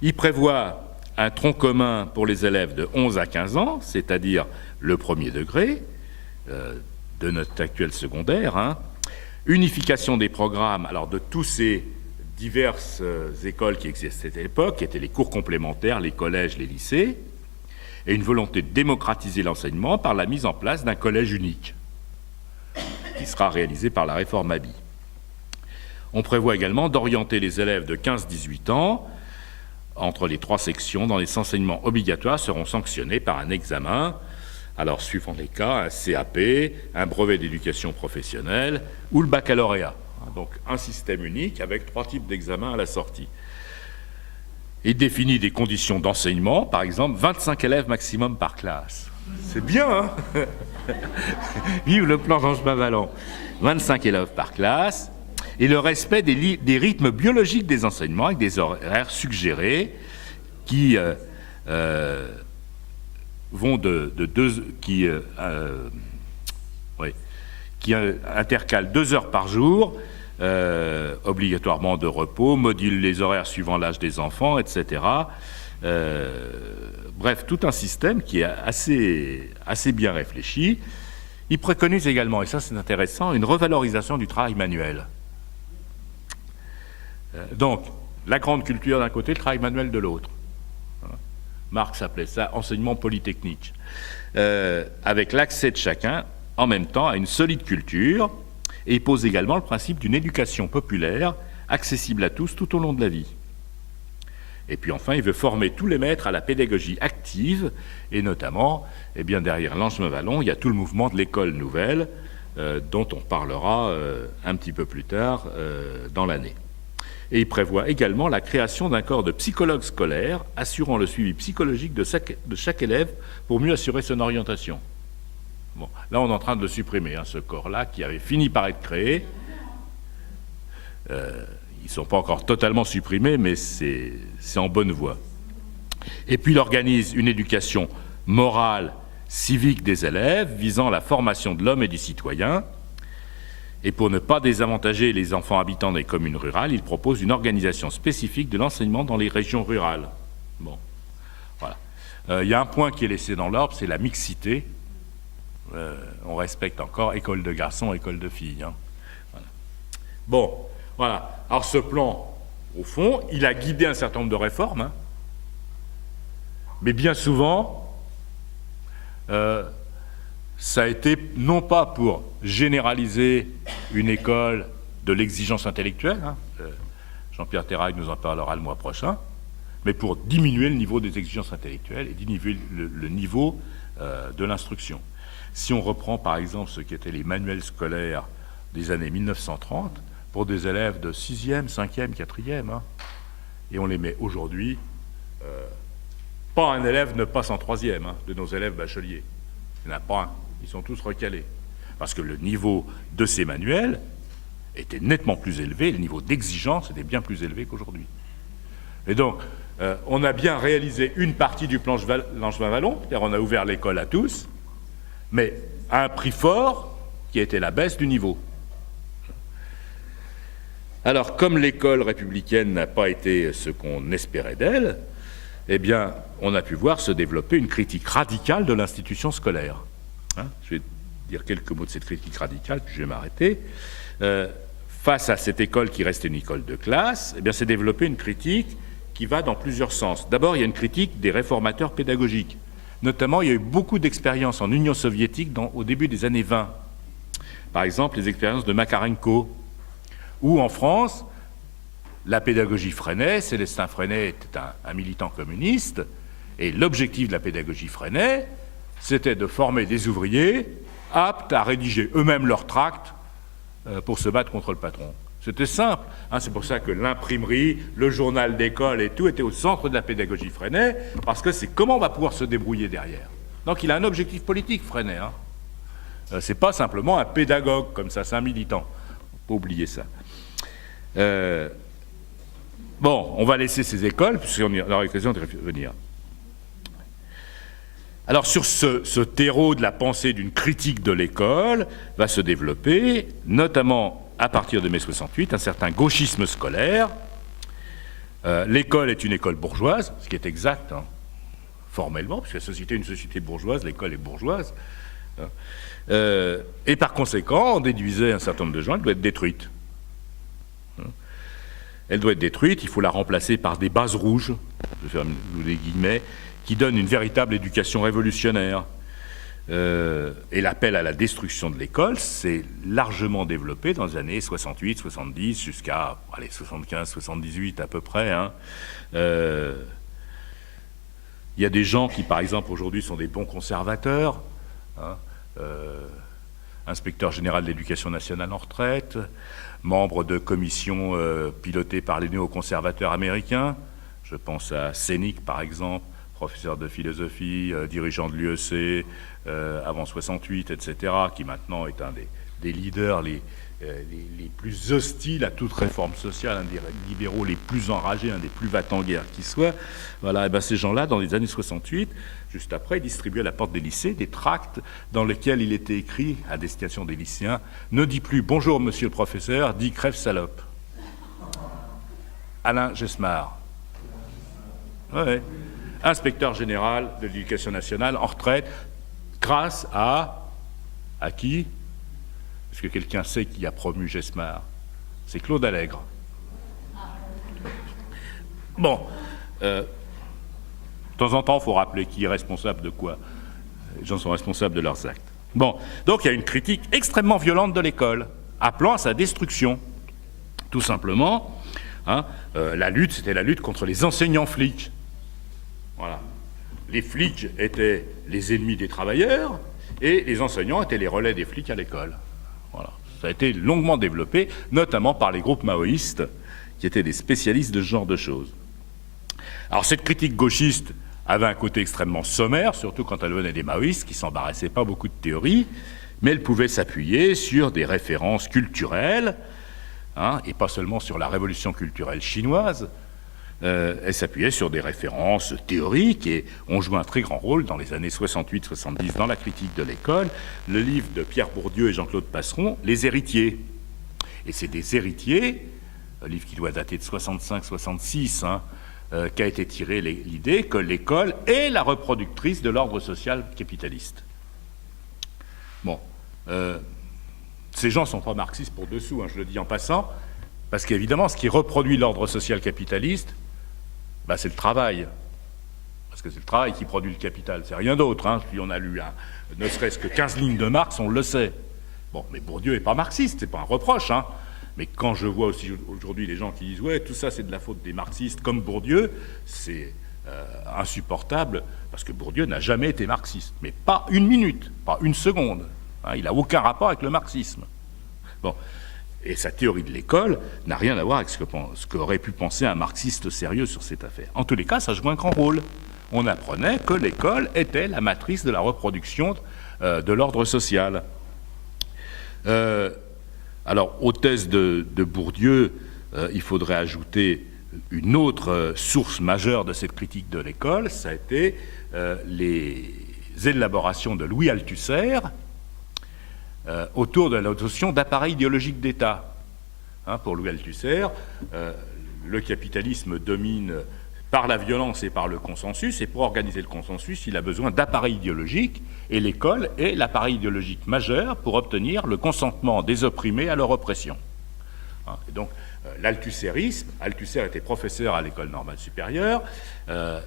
il prévoit un tronc commun pour les élèves de 11 à 15 ans, c'est-à-dire le premier degré de notre actuel secondaire, hein. Unification des programmes, alors de tous ces diverses écoles qui existaient à l'époque, qui étaient les cours complémentaires, les collèges, les lycées, et une volonté de démocratiser l'enseignement par la mise en place d'un collège unique, qui sera réalisé par la réforme Abi. On prévoit également d'orienter les élèves de 15-18 ans entre les 3 sections dans les enseignements obligatoires seront sanctionnés par un examen, alors suivant les cas, un CAP, un brevet d'éducation professionnelle ou le baccalauréat. Donc un système unique avec 3 types d'examens à la sortie. Il définit des conditions d'enseignement, par exemple 25 élèves maximum par classe. C'est bien, hein? Vive le plan Langevin-Wallon. 25 élèves par classe, et le respect des rythmes biologiques des enseignements avec des horaires suggérés qui vont qui intercalent 2 heures par jour, obligatoirement de repos, modulent les horaires suivant l'âge des enfants, etc. Bref, tout un système qui est assez bien réfléchi. Il préconise également, et ça c'est intéressant, une revalorisation du travail manuel. Donc, la grande culture d'un côté, le travail manuel de l'autre. Marx appelait ça enseignement polytechnique, avec l'accès de chacun en même temps à une solide culture, et il pose également le principe d'une éducation populaire accessible à tous tout au long de la vie. Et puis enfin, il veut former tous les maîtres à la pédagogie active, et notamment, eh bien, derrière Langevin-Wallon, il y a tout le mouvement de l'école nouvelle, dont on parlera un petit peu plus tard dans l'année. Et il prévoit également la création d'un corps de psychologues scolaires assurant le suivi psychologique de chaque élève pour mieux assurer son orientation. Bon, là, on est en train de le supprimer, hein, ce corps-là, qui avait fini par être créé. Ils ne sont pas encore totalement supprimés, mais c'est en bonne voie. Et puis, il organise une éducation morale, civique des élèves, visant la formation de l'homme et du citoyen. Et pour ne pas désavantager les enfants habitants des communes rurales, il propose une organisation spécifique de l'enseignement dans les régions rurales. Bon, voilà. Il y a un point qui est laissé dans l'ordre, c'est la mixité. On respecte encore école de garçons, école de filles. Hein. Voilà. Bon, voilà. Alors ce plan, au fond, il a guidé un certain nombre de réformes, hein. Mais bien souvent, ça a été non pas pour généraliser une école de l'exigence intellectuelle, hein, Jean-Pierre Terrail nous en parlera le mois prochain, mais pour diminuer le niveau des exigences intellectuelles et diminuer le niveau de l'instruction. Si on reprend par exemple ce qu'étaient les manuels scolaires des années 1930, pour des élèves de 6e, 5e, 4e, hein, et on les met aujourd'hui, pas un élève ne passe en 3e, hein, de nos élèves bacheliers. Il n'y en a pas un, ils sont tous recalés. Parce que le niveau de ces manuels était nettement plus élevé, le niveau d'exigence était bien plus élevé qu'aujourd'hui. Et donc, on a bien réalisé une partie du plan Langevin-Wallon, c'est-à-dire on a ouvert l'école à tous, mais à un prix fort qui était la baisse du niveau. Alors, comme l'école républicaine n'a pas été ce qu'on espérait d'elle, eh bien, on a pu voir se développer une critique radicale de l'institution scolaire. Hein, je vais dire quelques mots de cette critique radicale, puis je vais m'arrêter. Face à cette école qui restait une école de classe, eh bien, s'est développée une critique qui va dans plusieurs sens. D'abord, il y a une critique des réformateurs pédagogiques. Notamment, il y a eu beaucoup d'expériences en Union soviétique au début des années 20. Par exemple, les expériences de Makarenko, où en France, la pédagogie Freinet, Célestin Freinet était un militant communiste, et l'objectif de la pédagogie Freinet, c'était de former des ouvriers aptes à rédiger eux-mêmes leurs tracts pour se battre contre le patron. C'était simple, hein, c'est pour ça que l'imprimerie, le journal d'école et tout était au centre de la pédagogie Freinet, parce que c'est comment on va pouvoir se débrouiller derrière. Donc il a un objectif politique, Freinet. Hein. C'est pas simplement un pédagogue comme ça, c'est un militant. Faut pas oublier ça. Bon, on va laisser ces écoles, puisqu'on aura l'occasion de revenir. Alors sur ce terreau de la pensée d'une critique de l'école va se développer, notamment à partir de mai 68, un certain gauchisme scolaire. L'école est une école bourgeoise, ce qui est exact, hein, formellement, puisque la société est une société bourgeoise, l'école est bourgeoise. Hein. Et par conséquent, on déduisait un certain nombre de gens, elle doit être détruite. Elle doit être détruite, il faut la remplacer par des bases rouges, je ferme les guillemets, qui donnent une véritable éducation révolutionnaire. Et l'appel à la destruction de l'école s'est largement développé dans les années 68, 70, jusqu'à 75, 78 à peu près. Hein. Il y a des gens qui, par exemple, aujourd'hui sont des bons conservateurs, hein, inspecteur général de l'éducation nationale en retraite, membre de commissions pilotées par les néoconservateurs américains. Je pense à Sénic, par exemple, professeur de philosophie, dirigeant de l'UEC, avant 68, etc., qui maintenant est un des leaders les plus hostiles à toute réforme sociale, un des libéraux les plus enragés, un des plus va-t-en-guerre qui soit. Voilà, et bien ces gens-là, dans les années 68, juste après, ils distribuaient à la porte des lycées des tracts dans lesquels il était écrit, à destination des lycéens, « Ne dis plus bonjour, monsieur le professeur, dis crève salope ». Alain Gesmar. Ouais. Inspecteur général de l'éducation nationale en retraite, grâce à qui? Est-ce que quelqu'un sait qui a promu Gesmar? C'est Claude Allègre. Bon, de temps en temps, il faut rappeler qui est responsable de quoi. Les gens sont responsables de leurs actes. Bon, donc il y a une critique extrêmement violente de l'école, appelant à sa destruction. Tout simplement, hein, la lutte, c'était la lutte contre les enseignants flics. Voilà. Les flics étaient les ennemis des travailleurs et les enseignants étaient les relais des flics à l'école. Voilà. Ça a été longuement développé, notamment par les groupes maoïstes qui étaient des spécialistes de ce genre de choses. Alors cette critique gauchiste avait un côté extrêmement sommaire, surtout quand elle venait des maoïstes qui ne s'embarrassaient pas beaucoup de théorie, mais elle pouvait s'appuyer sur des références culturelles, hein, et pas seulement sur la révolution culturelle chinoise. Elle s'appuyait sur des références théoriques et ont joué un très grand rôle dans les années 68-70 dans la critique de l'école. Le livre de Pierre Bourdieu et Jean-Claude Passeron, Les héritiers. Et c'est des héritiers, un livre qui doit dater de 65-66, hein, qu'a été tirée l'idée que l'école est la reproductrice de l'ordre social capitaliste. Bon, ces gens ne sont pas marxistes pour dessous, hein, je le dis en passant, parce qu'évidemment, ce qui reproduit l'ordre social capitaliste, bah, c'est le travail. Parce que c'est le travail qui produit le capital, c'est rien d'autre. Hein. Puis on a lu ne serait-ce que 15 lignes de Marx, on le sait. Bon, mais Bourdieu n'est pas marxiste, c'est pas un reproche. Hein. Mais quand je vois aussi aujourd'hui les gens qui disent « ouais, tout ça c'est de la faute des marxistes comme Bourdieu », c'est insupportable, parce que Bourdieu n'a jamais été marxiste. Mais pas une minute, pas une seconde. Hein, il n'a aucun rapport avec le marxisme. Bon. Et sa théorie de l'école n'a rien à voir avec ce qu'aurait pu penser un marxiste sérieux sur cette affaire. En tous les cas, ça joue un grand rôle. On apprenait que l'école était la matrice de la reproduction de l'ordre social. Alors, aux thèses de Bourdieu, il faudrait ajouter une autre source majeure de cette critique de l'école, ça a été les élaborations de Louis Althusser autour de la notion d'appareil idéologique d'État. Hein, pour Louis Althusser, le capitalisme domine par la violence et par le consensus, et pour organiser le consensus, il a besoin d'appareils idéologiques, et l'école est l'appareil idéologique majeur pour obtenir le consentement des opprimés à leur oppression. Hein, et donc, l'althussérisme, Althusser était professeur à l'école normale supérieure,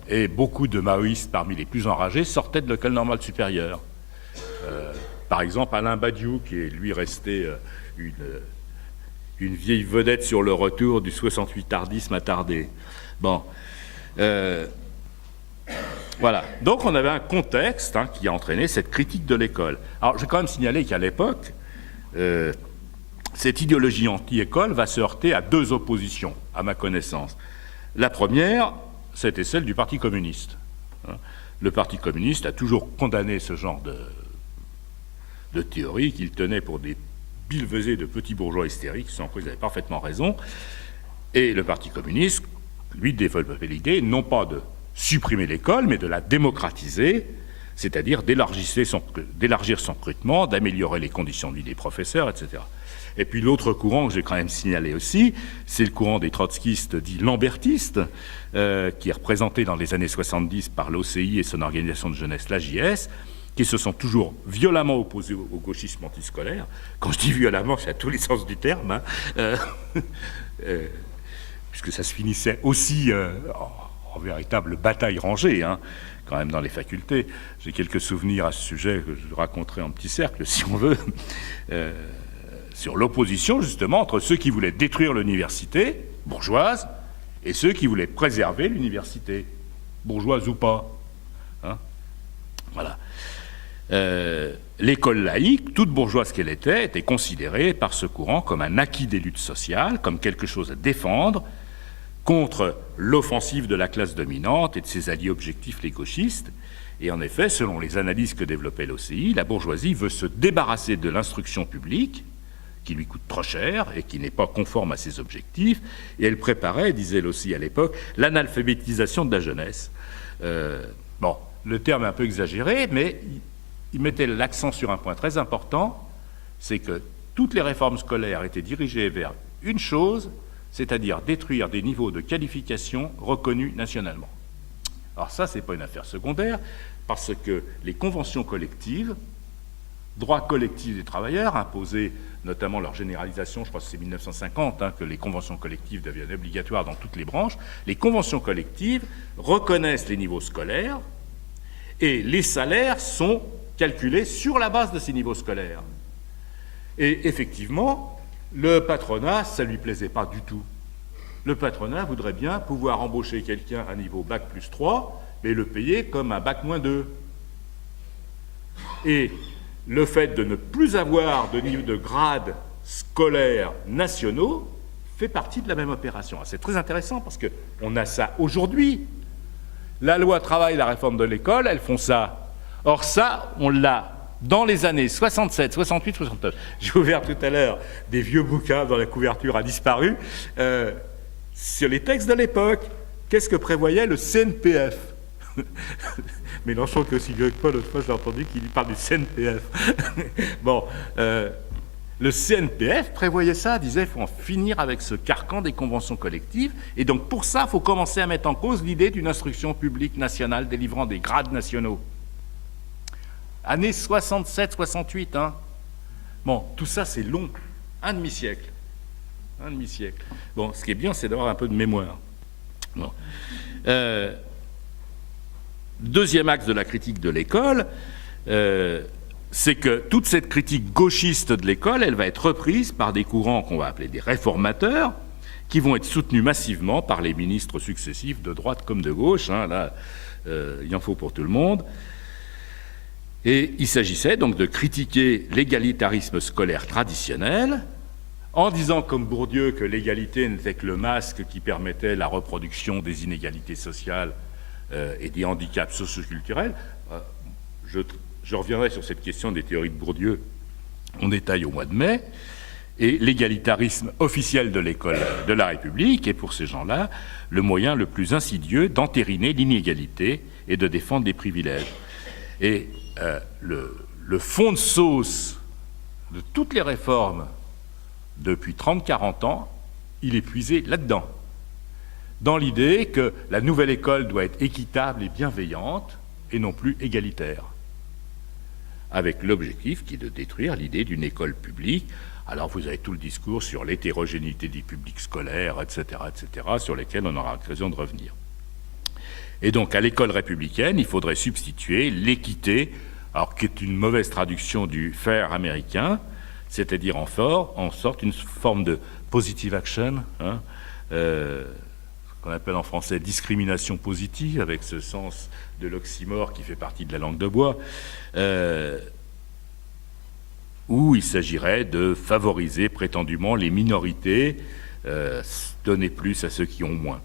et beaucoup de maoïstes, parmi les plus enragés, sortaient de l'école normale supérieure. Par exemple, Alain Badiou, qui est lui resté une vieille vedette sur le retour du 68 tardisme attardé. Bon. Voilà. Donc on avait un contexte qui a entraîné cette critique de l'école. Alors je vais quand même signaler qu'à l'époque, cette idéologie anti-école va se heurter à deux oppositions, à ma connaissance. La première, c'était celle du Parti communiste. Le Parti communiste a toujours condamné ce genre de théorie qu'il tenait pour des billevesées de petits bourgeois hystériques, sans quoi ils avaient parfaitement raison. Et le Parti communiste, lui, développait l'idée non pas de supprimer l'école, mais de la démocratiser, c'est-à-dire d'élargir son recrutement, d'améliorer les conditions de vie des professeurs, etc. Et puis l'autre courant que j'ai quand même signalé aussi, c'est le courant des trotskistes dits lambertistes, qui est représenté dans les années 70 par l'OCI et son organisation de jeunesse, la JS, qui se sont toujours violemment opposés au gauchisme antiscolaire. Quand je dis violemment, c'est à tous les sens du terme, hein. Puisque ça se finissait aussi en véritable bataille rangée, hein, quand même dans les facultés. J'ai quelques souvenirs à ce sujet que je raconterai en petit cercle, si on veut, sur l'opposition, justement, entre ceux qui voulaient détruire l'université, bourgeoise, et ceux qui voulaient préserver l'université, bourgeoise ou pas. Hein, voilà. L'école laïque, toute bourgeoise qu'elle était considérée par ce courant comme un acquis des luttes sociales, comme quelque chose à défendre contre l'offensive de la classe dominante et de ses alliés objectifs, les gauchistes. Et en effet, selon les analyses que développait l'OCI, la bourgeoisie veut se débarrasser de l'instruction publique, qui lui coûte trop cher et qui n'est pas conforme à ses objectifs, et elle préparait, disait l'OCI à l'époque, l'analphabétisation de la jeunesse. Bon, le terme est un peu exagéré, mais il mettait l'accent sur un point très important, c'est que toutes les réformes scolaires étaient dirigées vers une chose, c'est-à-dire détruire des niveaux de qualification reconnus nationalement. Alors ça, ce n'est pas une affaire secondaire, parce que les conventions collectives, droits collectifs des travailleurs, imposés notamment leur généralisation, je crois que c'est 1950 que les conventions collectives deviennent obligatoires dans toutes les branches, les conventions collectives reconnaissent les niveaux scolaires et les salaires sont calculés sur la base de ces niveaux scolaires. Et effectivement, le patronat, ça ne lui plaisait pas du tout. Le patronat voudrait bien pouvoir embaucher quelqu'un à niveau bac plus 3, mais le payer comme un bac moins 2. Et le fait de ne plus avoir de niveau de grades scolaires nationaux fait partie de la même opération. C'est très intéressant parce qu'on a ça aujourd'hui. La loi travail, la réforme de l'école, elles font ça. Or ça, on l'a dans les années 67, 68, 69. J'ai ouvert tout à l'heure des vieux bouquins dont la couverture a disparu, sur les textes de l'époque. Qu'est-ce que prévoyait le CNPF? Mélenchon qui est aussi vieux que moi, l'autre fois j'ai entendu qu'il parle du CNPF. Bon, le CNPF prévoyait ça, disait qu'il faut en finir avec ce carcan des conventions collectives, et donc pour ça, il faut commencer à mettre en cause l'idée d'une instruction publique nationale délivrant des grades nationaux. Année 67-68, hein. Bon, tout ça, c'est long, un demi-siècle. Un demi-siècle. Bon, ce qui est bien, c'est d'avoir un peu de mémoire. Bon. Deuxième axe de la critique de l'école, c'est que toute cette critique gauchiste de l'école, elle va être reprise par des courants qu'on va appeler des réformateurs, qui vont être soutenus massivement par les ministres successifs de droite comme de gauche. Hein, là, il en faut pour tout le monde. Et il s'agissait donc de critiquer l'égalitarisme scolaire traditionnel, en disant comme Bourdieu que l'égalité n'était que le masque qui permettait la reproduction des inégalités sociales et des handicaps socioculturels. Je reviendrai sur cette question des théories de Bourdieu en détail au mois de mai. Et l'égalitarisme officiel de l'école de la République est pour ces gens-là le moyen le plus insidieux d'entériner l'inégalité et de défendre des privilèges. Et le fond de sauce de toutes les réformes depuis 30-40 ans, il est puisé là-dedans, dans l'idée que la nouvelle école doit être équitable et bienveillante et non plus égalitaire, avec l'objectif qui est de détruire l'idée d'une école publique. Alors vous avez tout le discours sur l'hétérogénéité des publics scolaires, etc., sur lesquels on aura l'occasion de revenir. Et donc à l'école républicaine, il faudrait substituer l'équité, alors qui est une mauvaise traduction du fair américain, c'est-à-dire en sorte une forme de positive action, hein, qu'on appelle en français discrimination positive, avec ce sens de l'oxymore qui fait partie de la langue de bois, où il s'agirait de favoriser prétendument les minorités, donner plus à ceux qui ont moins.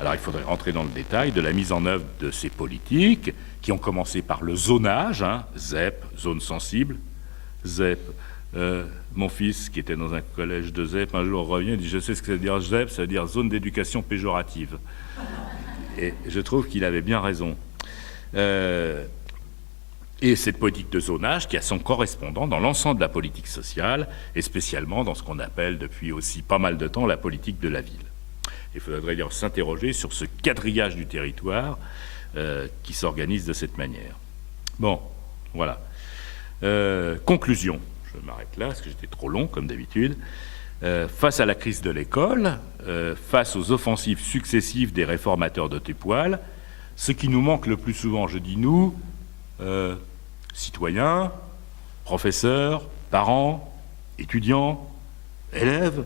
Alors il faudrait rentrer dans le détail de la mise en œuvre de ces politiques, qui ont commencé par le zonage, hein, ZEP, zone sensible, ZEP. Mon fils, qui était dans un collège de ZEP, un jour revient et dit « Je sais ce que ça veut dire ZEP, ça veut dire zone d'éducation péjorative. » Et je trouve qu'il avait bien raison. Et cette politique de zonage qui a son correspondant dans l'ensemble de la politique sociale, et spécialement dans ce qu'on appelle depuis aussi pas mal de temps la politique de la ville. Il faudrait d'ailleurs s'interroger sur ce quadrillage du territoire qui s'organise de cette manière. Bon, voilà. Conclusion. Je m'arrête là, parce que j'étais trop long, comme d'habitude. Face à la crise de l'école, face aux offensives successives des réformateurs de Tépoil, ce qui nous manque le plus souvent, je dis nous, citoyens, professeurs, parents, étudiants, élèves,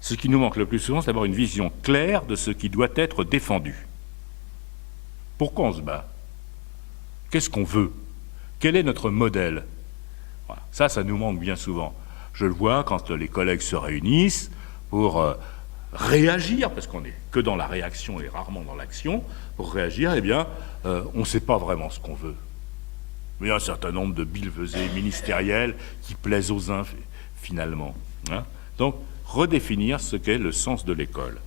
ce qui nous manque le plus souvent, c'est d'avoir une vision claire de ce qui doit être défendu. Pourquoi on se bat? Qu'est-ce qu'on veut? Quel est notre modèle? Voilà. Ça nous manque bien souvent. Je le vois quand les collègues se réunissent pour réagir, parce qu'on n'est que dans la réaction et rarement dans l'action, pour réagir, eh bien, on ne sait pas vraiment ce qu'on veut. Mais il y a un certain nombre de billevesées ministérielles qui plaisent aux uns, finalement. Hein. Donc, redéfinir ce qu'est le sens de l'école.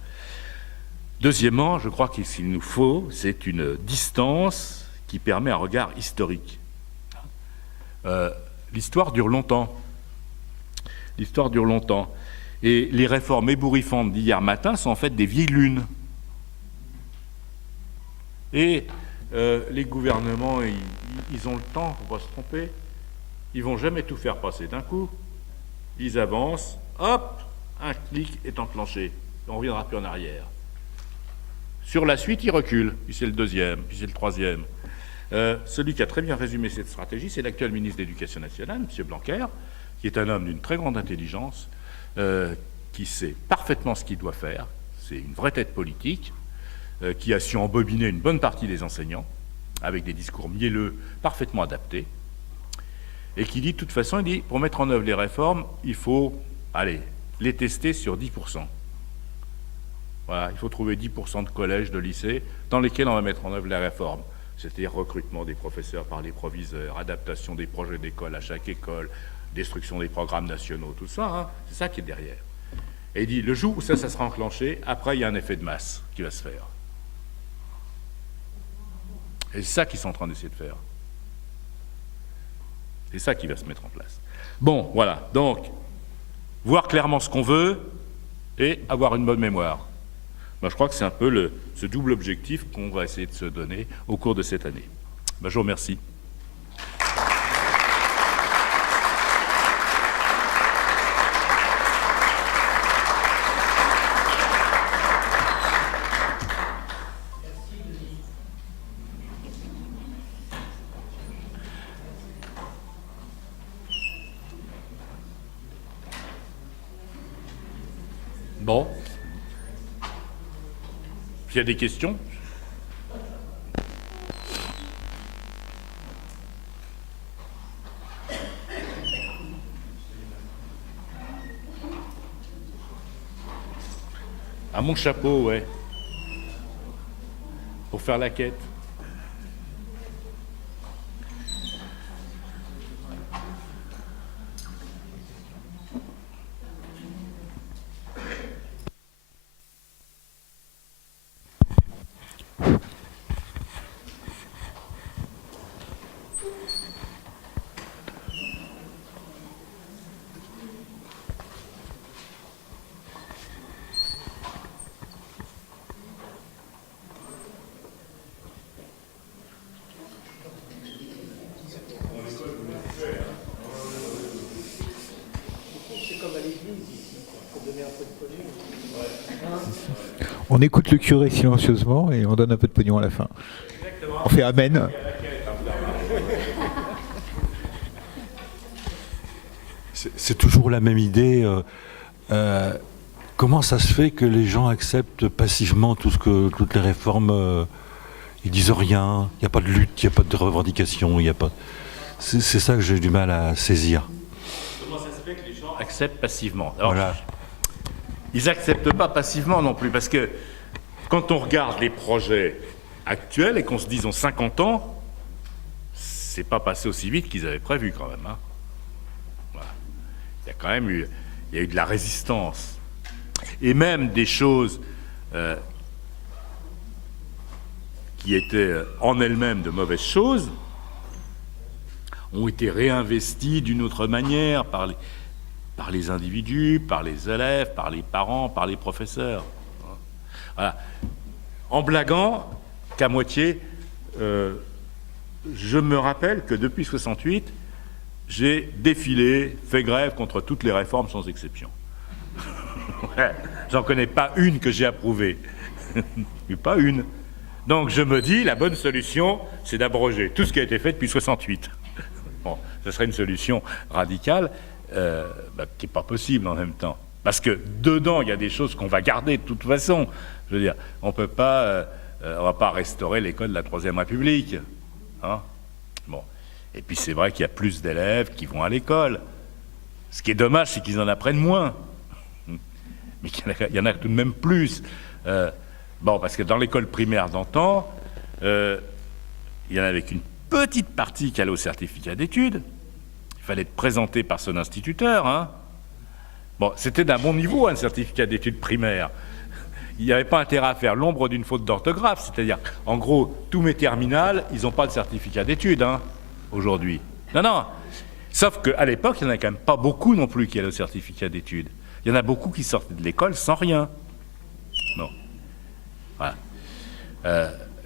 Deuxièmement, je crois que ce qu'il nous faut, c'est une distance qui permet un regard historique. L'histoire dure longtemps. L'histoire dure longtemps. Et les réformes ébouriffantes d'hier matin sont en fait des vieilles lunes. Et les gouvernements, ils ont le temps, il ne faut pas se tromper. Ils ne vont jamais tout faire passer d'un coup. Ils avancent, hop, un clic est enclenché. On ne reviendra plus en arrière. Sur la suite, ils reculent. Puis c'est le deuxième, puis c'est le troisième. Celui qui a très bien résumé cette stratégie, c'est l'actuel ministre de l'Éducation nationale, M. Blanquer, qui est un homme d'une très grande intelligence, qui sait parfaitement ce qu'il doit faire. C'est une vraie tête politique, qui a su embobiner une bonne partie des enseignants, avec des discours mielleux parfaitement adaptés, et qui dit, de toute façon, il dit, pour mettre en œuvre les réformes, il faut, les tester sur 10%. Voilà, il faut trouver 10% de collèges, de lycées, dans lesquels on va mettre en œuvre les réformes. C'est-à-dire recrutement des professeurs par les proviseurs, adaptation des projets d'école à chaque école, destruction des programmes nationaux, tout ça, hein, c'est ça qui est derrière. Et il dit, le jour où ça sera enclenché, après, il y a un effet de masse qui va se faire. Et c'est ça qu'ils sont en train d'essayer de faire. C'est ça qui va se mettre en place. Bon, voilà. Donc, voir clairement ce qu'on veut et avoir une bonne mémoire. Ben, je crois que c'est un peu ce double objectif qu'on va essayer de se donner au cours de cette année. Ben, je vous remercie. Bon. S'il y a des questions ? À mon chapeau, ouais. Pour faire la quête. On écoute le curé silencieusement et on donne un peu de pognon à la fin. Exactement. On fait amen. C'est toujours la même idée. Comment ça se fait que les gens acceptent passivement toutes les réformes ils disent rien, il n'y a pas de lutte, il n'y a pas de revendication, il n'y a pas. C'est ça que j'ai du mal à saisir. Comment ça se fait que les gens acceptent passivement ? Alors, voilà. Ils n'acceptent pas passivement non plus, parce que quand on regarde les projets actuels et qu'on se dise en 50 ans, c'est pas passé aussi vite qu'ils avaient prévu quand même. Hein. Voilà. Il y a quand même eu de la résistance. Et même des choses qui étaient en elles-mêmes de mauvaises choses ont été réinvesties d'une autre manière par les individus, par les élèves, par les parents, par les professeurs. Voilà. En blaguant qu'à moitié, je me rappelle que depuis 68, j'ai défilé, fait grève contre toutes les réformes sans exception. Ouais, j'en connais pas une que j'ai approuvée. Pas une. Donc je me dis, la bonne solution, c'est d'abroger tout ce qui a été fait depuis 68. Bon, ce serait une solution radicale, qui n'est pas possible en même temps. Parce que dedans, il y a des choses qu'on va garder de toute façon. Je veux dire, on peut pas, on va pas restaurer l'école de la Troisième République. Hein ? Bon. Et puis c'est vrai qu'il y a plus d'élèves qui vont à l'école. Ce qui est dommage, c'est qu'ils en apprennent moins. Mais il y en a tout de même plus. Bon, parce que dans l'école primaire d'antan, il y en avait qu'une petite partie qui allait au certificat d'études. Il fallait être présenté par son instituteur. Hein. Bon, c'était d'un bon niveau, un certificat d'études primaire. Il n'y avait pas intérêt à faire l'ombre d'une faute d'orthographe. C'est-à-dire, en gros, tous mes terminales, ils n'ont pas de certificat d'études, hein, aujourd'hui. Non, non. Sauf qu'à l'époque, il n'y en a quand même pas beaucoup non plus qui allaient au certificat d'études. Il y en a beaucoup qui sortaient de l'école sans rien. Non. Voilà.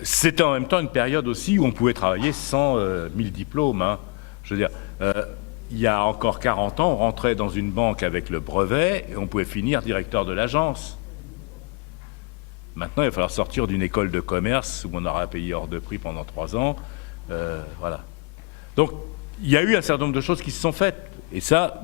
C'était en même temps une période aussi où on pouvait travailler sans 1000 diplômes. Hein. Je veux dire, il y a encore 40 ans, on rentrait dans une banque avec le brevet et on pouvait finir directeur de l'agence. Maintenant, il va falloir sortir d'une école de commerce où on aura payé hors de prix pendant 3 ans. Voilà. Donc, il y a eu un certain nombre de choses qui se sont faites. Et ça,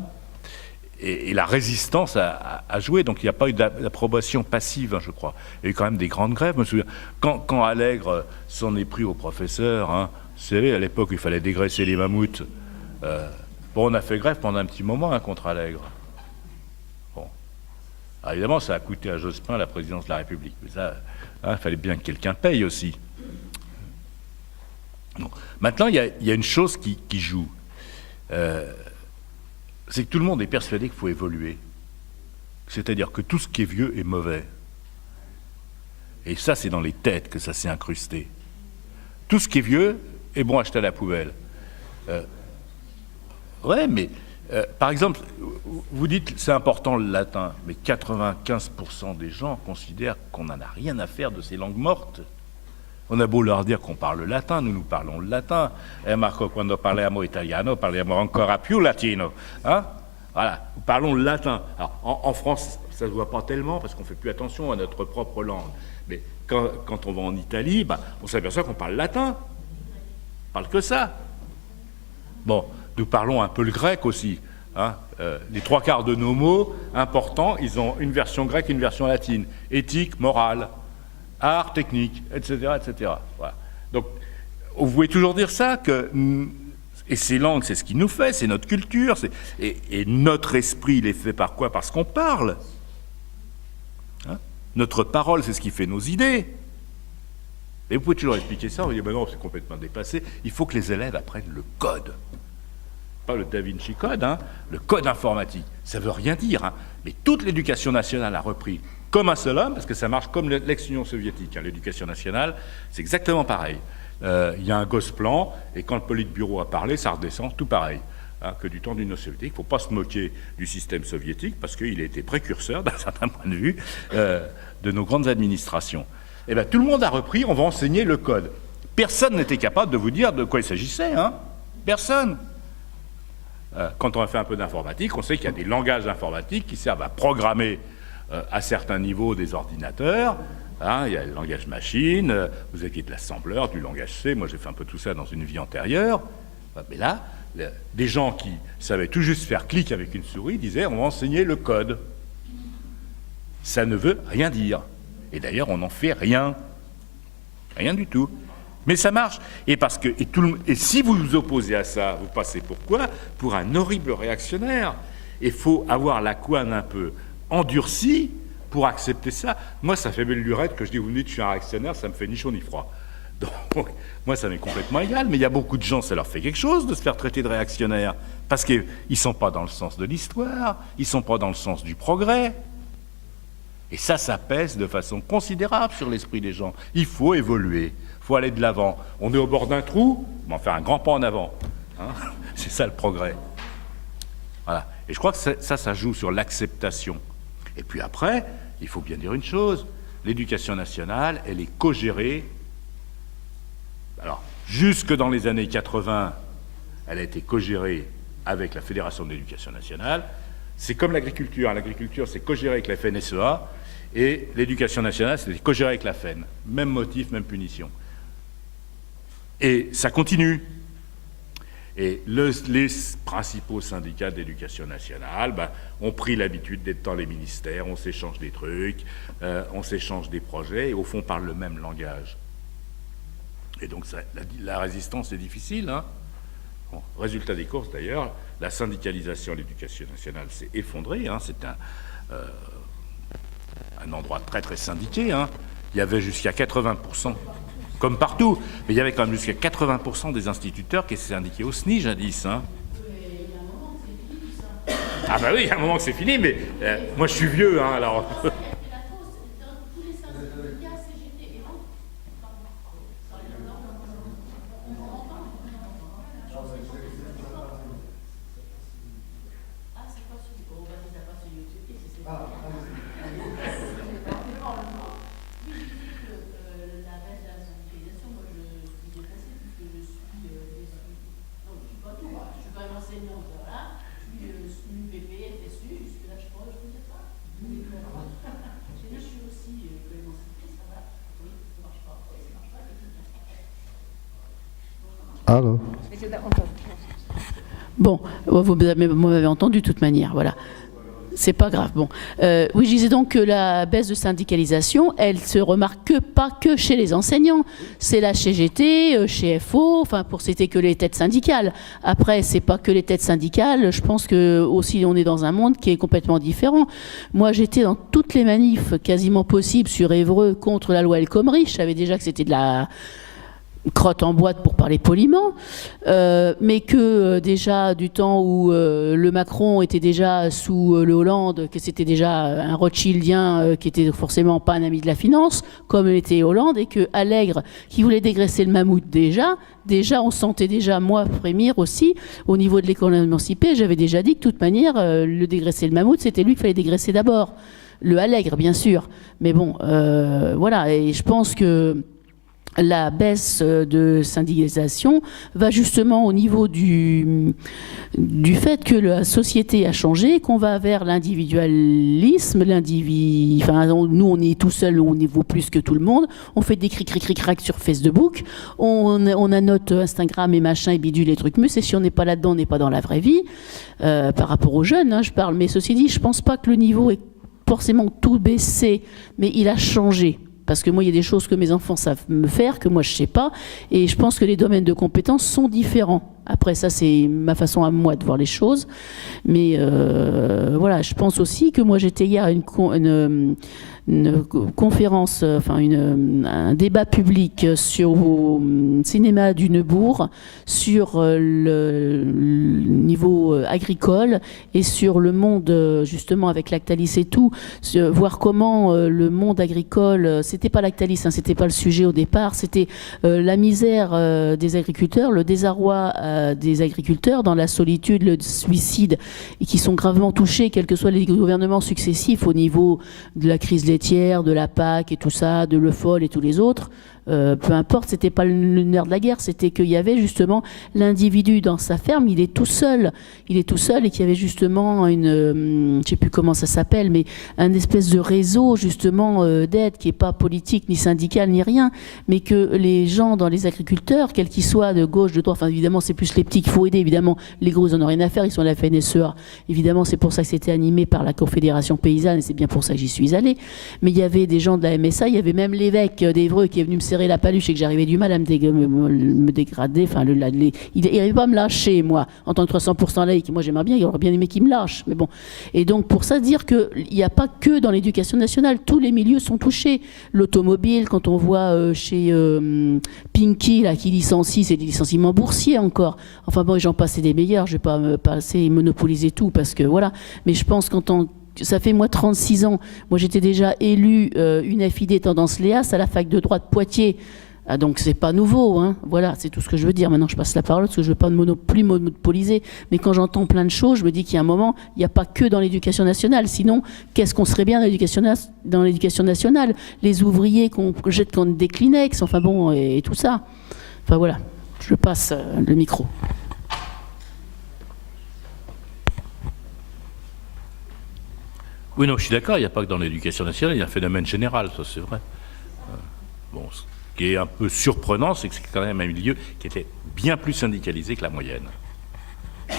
et la résistance a joué. Donc, il n'y a pas eu d'approbation passive, hein, je crois. Il y a eu quand même des grandes grèves. Je me souviens, quand Allègre s'en est pris aux professeurs, hein, vous savez, à l'époque, il fallait dégraisser les mammouths. Bon, on a fait grève pendant un petit moment, hein, contre Allègre. Bon. Alors, évidemment, ça a coûté à Jospin la présidence de la République. Mais ça, hein, il fallait bien que quelqu'un paye aussi. Bon. Maintenant, il y a une chose qui joue. C'est que tout le monde est persuadé qu'il faut évoluer. C'est-à-dire que tout ce qui est vieux est mauvais. Et ça, c'est dans les têtes que ça s'est incrusté. Tout ce qui est vieux est bon à jeter à la poubelle. Ouais, mais Par exemple, vous dites c'est important le latin, mais 95% des gens considèrent qu'on n'en a rien à faire de ces langues mortes. On a beau leur dire qu'on parle le latin, nous parlons le latin. Et Marco, quando parliamo italiano, parliamo ancora più latino. Hein? Voilà, nous parlons le latin. Alors, en France, ça ne se voit pas tellement parce qu'on ne fait plus attention à notre propre langue. Mais quand on va en Italie, on s'aperçoit qu'on parle latin. On parle que ça. Bon, nous parlons un peu le grec aussi. Hein. Les 3/4 de nos mots importants, ils ont une version grecque et une version latine. Éthique, morale, art, technique, etc. etc. Voilà. Donc, vous pouvez toujours dire ça, et ces langues, c'est ce qui nous fait, c'est notre culture, et notre esprit, il est fait par quoi? Parce qu'on parle. Hein. Notre parole, c'est ce qui fait nos idées. Et vous pouvez toujours expliquer ça, vous dites, non, c'est complètement dépassé. Il faut que les élèves apprennent le code. Pas le Da Vinci Code, hein, le code informatique. Ça ne veut rien dire, hein, mais toute l'éducation nationale a repris comme un seul homme, parce que ça marche comme l'ex-Union soviétique. Hein, l'éducation nationale, c'est exactement pareil. Il y a un Gosplan, et quand le Politburo a parlé, ça redescend, tout pareil, hein, que du temps de l'Union soviétique. Il ne faut pas se moquer du système soviétique, parce qu'il a été précurseur, d'un certain point de vue, de nos grandes administrations. Eh bien, tout le monde a repris, on va enseigner le code. Personne n'était capable de vous dire de quoi il s'agissait, hein. Personne. Quand on a fait un peu d'informatique, on sait qu'il y a des langages informatiques qui servent à programmer à certains niveaux des ordinateurs. Hein, il y a le langage machine, vous avez de l'assembleur, du langage C. Moi, j'ai fait un peu tout ça dans une vie antérieure. Mais là, des gens qui savaient tout juste faire clic avec une souris disaient on va enseigner le code. Ça ne veut rien dire. Et d'ailleurs, on n'en fait rien. Rien du tout. Mais ça marche. Et si vous vous opposez à ça, vous passez pour quoi? Pour un horrible réactionnaire. Il faut avoir la couenne un peu endurcie pour accepter ça. Moi, ça fait belle lurette que je dis, vous me dites, je suis un réactionnaire, ça me fait ni chaud ni froid. Donc, moi, ça m'est complètement égal. Mais il y a beaucoup de gens, ça leur fait quelque chose de se faire traiter de réactionnaire. Parce qu'ils ne sont pas dans le sens de l'histoire, ils ne sont pas dans le sens du progrès. Et ça pèse de façon considérable sur l'esprit des gens. Il faut évoluer. Il faut aller de l'avant. On est au bord d'un trou, mais on fait un grand pas en avant. Hein, c'est ça le progrès. Voilà. Et je crois que ça joue sur l'acceptation. Et puis après, il faut bien dire une chose, l'éducation nationale, elle est co-gérée. Alors, jusque dans les années 80, elle a été co-gérée avec la Fédération de l'éducation nationale. C'est comme l'agriculture. L'agriculture, c'est co-géré avec la FNSEA, et l'éducation nationale, c'est co-géré avec la FEN. Même motif, même punition. Et ça continue. Et les principaux syndicats d'éducation nationale ont pris l'habitude d'être dans les ministères, on s'échange des trucs, on s'échange des projets, et au fond, parlent le même langage. Et donc, la résistance est difficile. Hein. Bon, résultat des courses, d'ailleurs, la syndicalisation de l'éducation nationale s'est effondrée. Hein. C'est un endroit très, très syndiqué. Hein. Il y avait jusqu'à 80%. Comme partout, mais il y avait quand même jusqu'à 80% des instituteurs qui étaient syndiqués au SNI jadis. Hein. Ah bah oui, il y a un moment que c'est fini, mais moi je suis vieux, hein, alors... Alors. Bon, vous m'avez entendu de toute manière, voilà. C'est pas grave. Bon, oui, je disais donc que la baisse de syndicalisation, elle se remarque pas que chez les enseignants. C'est la CGT, chez FO, enfin pour citer que les têtes syndicales. Après, c'est pas que les têtes syndicales. Je pense que aussi on est dans un monde qui est complètement différent. Moi, j'étais dans toutes les manifs quasiment possibles sur Évreux contre la loi El Khomri. Je savais déjà que c'était de crotte en boîte pour parler poliment, mais que déjà du temps où le Macron était déjà sous le Hollande, que c'était déjà un Rothschildien qui était forcément pas un ami de la finance, comme était Hollande, et que Allègre, qui voulait dégraisser le mammouth déjà on sentait déjà, moi, frémir aussi, au niveau de l'école émancipée, j'avais déjà dit que de toute manière, le dégraisser le mammouth, c'était lui qu'il fallait dégraisser d'abord. Le Allègre, bien sûr. Mais bon, voilà, et je pense que la baisse de syndicalisation va justement au niveau du fait que la société a changé, qu'on va vers l'individualisme, enfin, nous on est tout seul, on vaut plus que tout le monde, on fait des cric-cric-cric sur Facebook, on a notre Instagram et machin et bidule les trucs mus, et si on n'est pas là-dedans, on n'est pas dans la vraie vie, par rapport aux jeunes, hein, je parle, mais ceci dit, je pense pas que le niveau est forcément tout baissé, mais il a changé. Parce que moi, il y a des choses que mes enfants savent me faire, que moi, je ne sais pas. Et je pense que les domaines de compétences sont différents. Après, ça, c'est ma façon à moi de voir les choses. Mais voilà, je pense aussi que moi, j'étais hier à une conférence, enfin un débat public au cinéma du Neubourg sur le niveau agricole et sur le monde, justement, avec Lactalis et tout, voir comment le monde agricole, c'était pas Lactalis, hein, c'était pas le sujet au départ, c'était la misère des agriculteurs, le désarroi des agriculteurs dans la solitude, le suicide, et qui sont gravement touchés, quels que soient les gouvernements successifs au niveau de la crise laitière, de la PAC et tout ça, de Le Foll et tous les autres. Peu importe, c'était pas le nerf de la guerre, c'était qu'il y avait justement l'individu dans sa ferme, il est tout seul et qu'il y avait justement je sais plus comment ça s'appelle, mais un espèce de réseau justement d'aide qui est pas politique, ni syndical, ni rien, mais que les gens dans les agriculteurs, quels qu'ils soient, de gauche, de droite, enfin évidemment c'est plus les petits qu'il faut aider, évidemment les gros ils en ont rien à faire, ils sont à la FNSEA, évidemment c'est pour ça que c'était animé par la Confédération Paysanne et c'est bien pour ça que j'y suis allée, mais il y avait des gens de la MSA, il y avait même l'évêque d'Évreux qui est venu me serrer la paluche et que j'arrivais du mal à me dégrader, enfin il n'arrivait pas à me lâcher, moi, en tant que 300% laïque. Moi j'aimerais bien, il aurait bien aimé qu'il me lâche, mais bon. Et donc pour ça dire qu'il n'y a pas que dans l'éducation nationale, tous les milieux sont touchés. L'automobile, quand on voit chez Pinky, là, qui licencie, c'est des licenciements boursiers encore. Enfin bon, j'en passe des meilleurs, je ne vais pas me passer et monopoliser tout, parce que voilà. Mais je pense ça fait moi 36 ans. Moi j'étais déjà élue une FID tendance Léas à la fac de droit de Poitiers. Ah, donc c'est pas nouveau, hein. Voilà, c'est tout ce que je veux dire. Maintenant je passe la parole parce que je veux pas plus monopoliser. Mais quand j'entends plein de choses, je me dis qu'il y a un moment, il n'y a pas que dans l'éducation nationale. Sinon, qu'est-ce qu'on serait bien dans l'éducation nationale? Les ouvriers qu'on jette contre des Kleenex, enfin bon, et tout ça. Enfin voilà, je passe le micro. Oui, non, je suis d'accord, il n'y a pas que dans l'éducation nationale, il y a un phénomène général, ça c'est vrai. Bon, ce qui est un peu surprenant, c'est que c'est quand même un milieu qui était bien plus syndicalisé que la moyenne,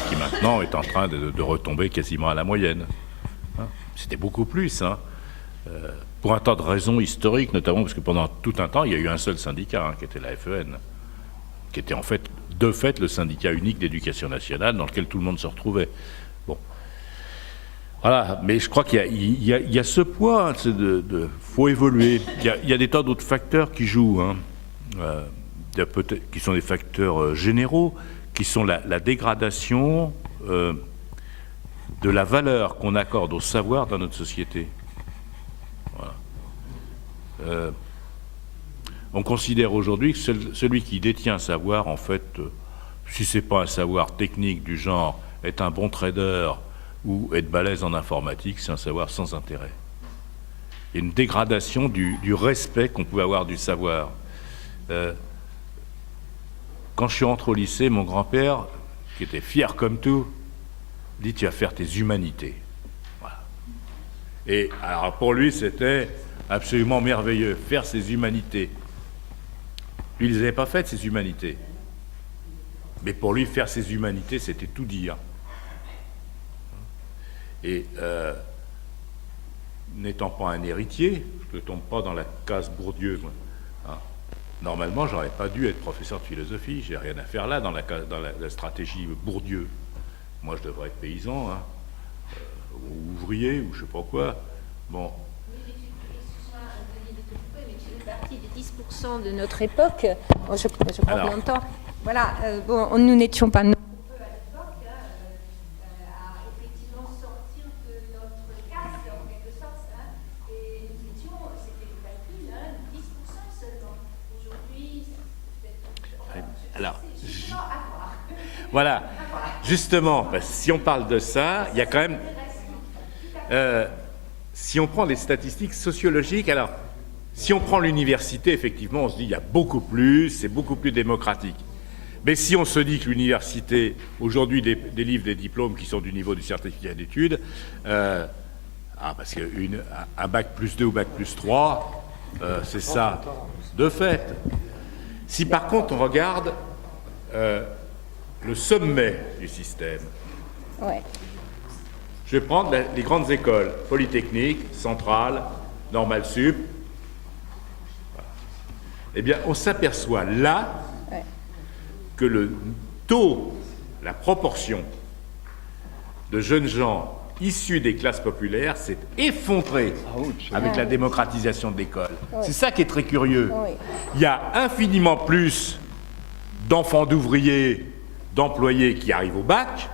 qui maintenant est en train de retomber quasiment à la moyenne. C'était beaucoup plus, hein. Pour un tas de raisons historiques, notamment parce que pendant tout un temps, il y a eu un seul syndicat, qui était la FEN, qui était en fait, de fait, le syndicat unique d'éducation nationale dans lequel tout le monde se retrouvait. Bon. Voilà, mais je crois qu'il y a ce poids, faut évoluer. Il y a des tas d'autres facteurs qui jouent, hein, qui sont des facteurs généraux, qui sont la dégradation de la valeur qu'on accorde au savoir dans notre société. Voilà. On considère aujourd'hui que celui qui détient un savoir, en fait, si c'est pas un savoir technique du genre être un bon trader ou être balèze en informatique, c'est un savoir sans intérêt. Il y a une dégradation du respect qu'on pouvait avoir du savoir. Quand je suis rentré au lycée, mon grand-père, qui était fier comme tout, dit « Tu vas faire tes humanités ». Voilà. Et alors pour lui, c'était absolument merveilleux, faire ses humanités. Lui, il ne les avait pas faites, ses humanités. Mais pour lui, faire ses humanités, c'était tout dire. Et n'étant pas un héritier, je ne tombe pas dans la case Bourdieu. Moi. Hein. Normalement, j'aurais pas dû être professeur de philosophie. J'ai rien à faire là dans la stratégie Bourdieu. Moi, je devrais être paysan, hein, ou ouvrier, ou je sais pas quoi. Bon. Tu fais partie des 10% de notre époque je crois Alors. qu'on l'entend. Voilà, nous n'étions pas... Alors, voilà, justement, si on parle de ça, il y a quand même... si on prend les statistiques sociologiques, alors, si on prend l'université, effectivement, on se dit il y a beaucoup plus, c'est beaucoup plus démocratique. Mais si on se dit que l'université, aujourd'hui, délivre des diplômes qui sont du niveau du certificat d'études, parce qu'un bac plus 2 ou bac plus 3, c'est ça, de fait. Si par contre on regarde le sommet du système, Ouais. je vais prendre les grandes écoles, Polytechnique, Centrale, Normale Sup. Eh bien, on s'aperçoit là que le taux, la proportion de jeunes gens issus des classes populaires s'est effondré avec la démocratisation de l'école. C'est ça qui est très curieux. Oui. Il y a infiniment plus d'enfants d'ouvriers, d'employés qui arrivent au bac,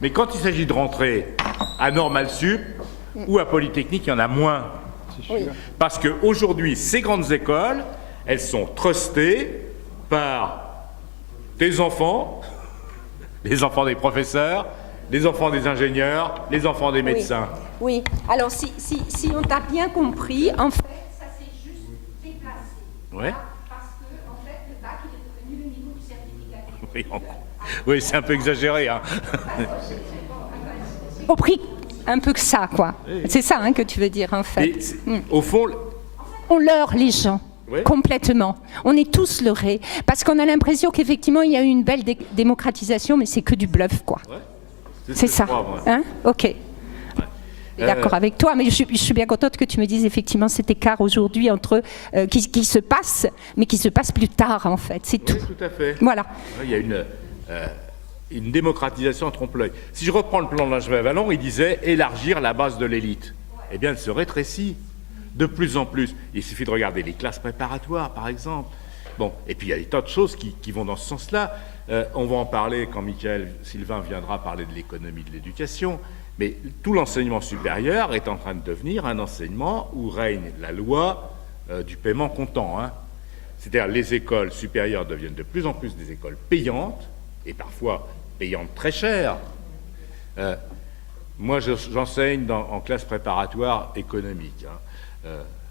mais quand il s'agit de rentrer à Normale Sup ou à Polytechnique, il y en a moins. Oui. Parce qu'aujourd'hui, ces grandes écoles, elles sont trustées par des enfants, les enfants des professeurs, les enfants des ingénieurs, les enfants des médecins. Oui. Alors, si on t'a bien compris, en fait, ça s'est juste déplacé. Ouais. Parce que, en fait, le bac, il est devenu le niveau du certificat. Oui, c'est un peu exagéré. Hein. Compris un peu que ça, quoi. C'est ça que tu veux dire, en fait. Au fond, On leurre les gens. Ouais. Complètement. On est tous leurrés. Parce qu'on a l'impression qu'effectivement, il y a eu une belle démocratisation, mais c'est que du bluff, quoi. C'est ce que ça. je crois, moi. Hein? Ok. Je suis d'accord avec toi, mais je suis bien contente que tu me dises effectivement cet écart aujourd'hui entre qui se passe, mais qui se passe plus tard, en fait. C'est tout. Oui, tout à fait. Voilà. Il y a une démocratisation en trompe-l'œil. Si je reprends le plan de Langevin Vallon, il disait élargir la base de l'élite. Eh bien, elle se rétrécit de plus en plus. Il suffit de regarder les classes préparatoires, par exemple. Bon, et puis il y a des tas de choses qui vont dans ce sens-là. On va en parler quand Michael Sylvain viendra parler de l'économie de l'éducation. Mais tout l'enseignement supérieur est en train de devenir un enseignement où règne la loi du paiement comptant. Hein. C'est-à-dire les écoles supérieures deviennent de plus en plus des écoles payantes, et parfois payantes très chères. Moi, j'enseigne en classe préparatoire économique. Hein.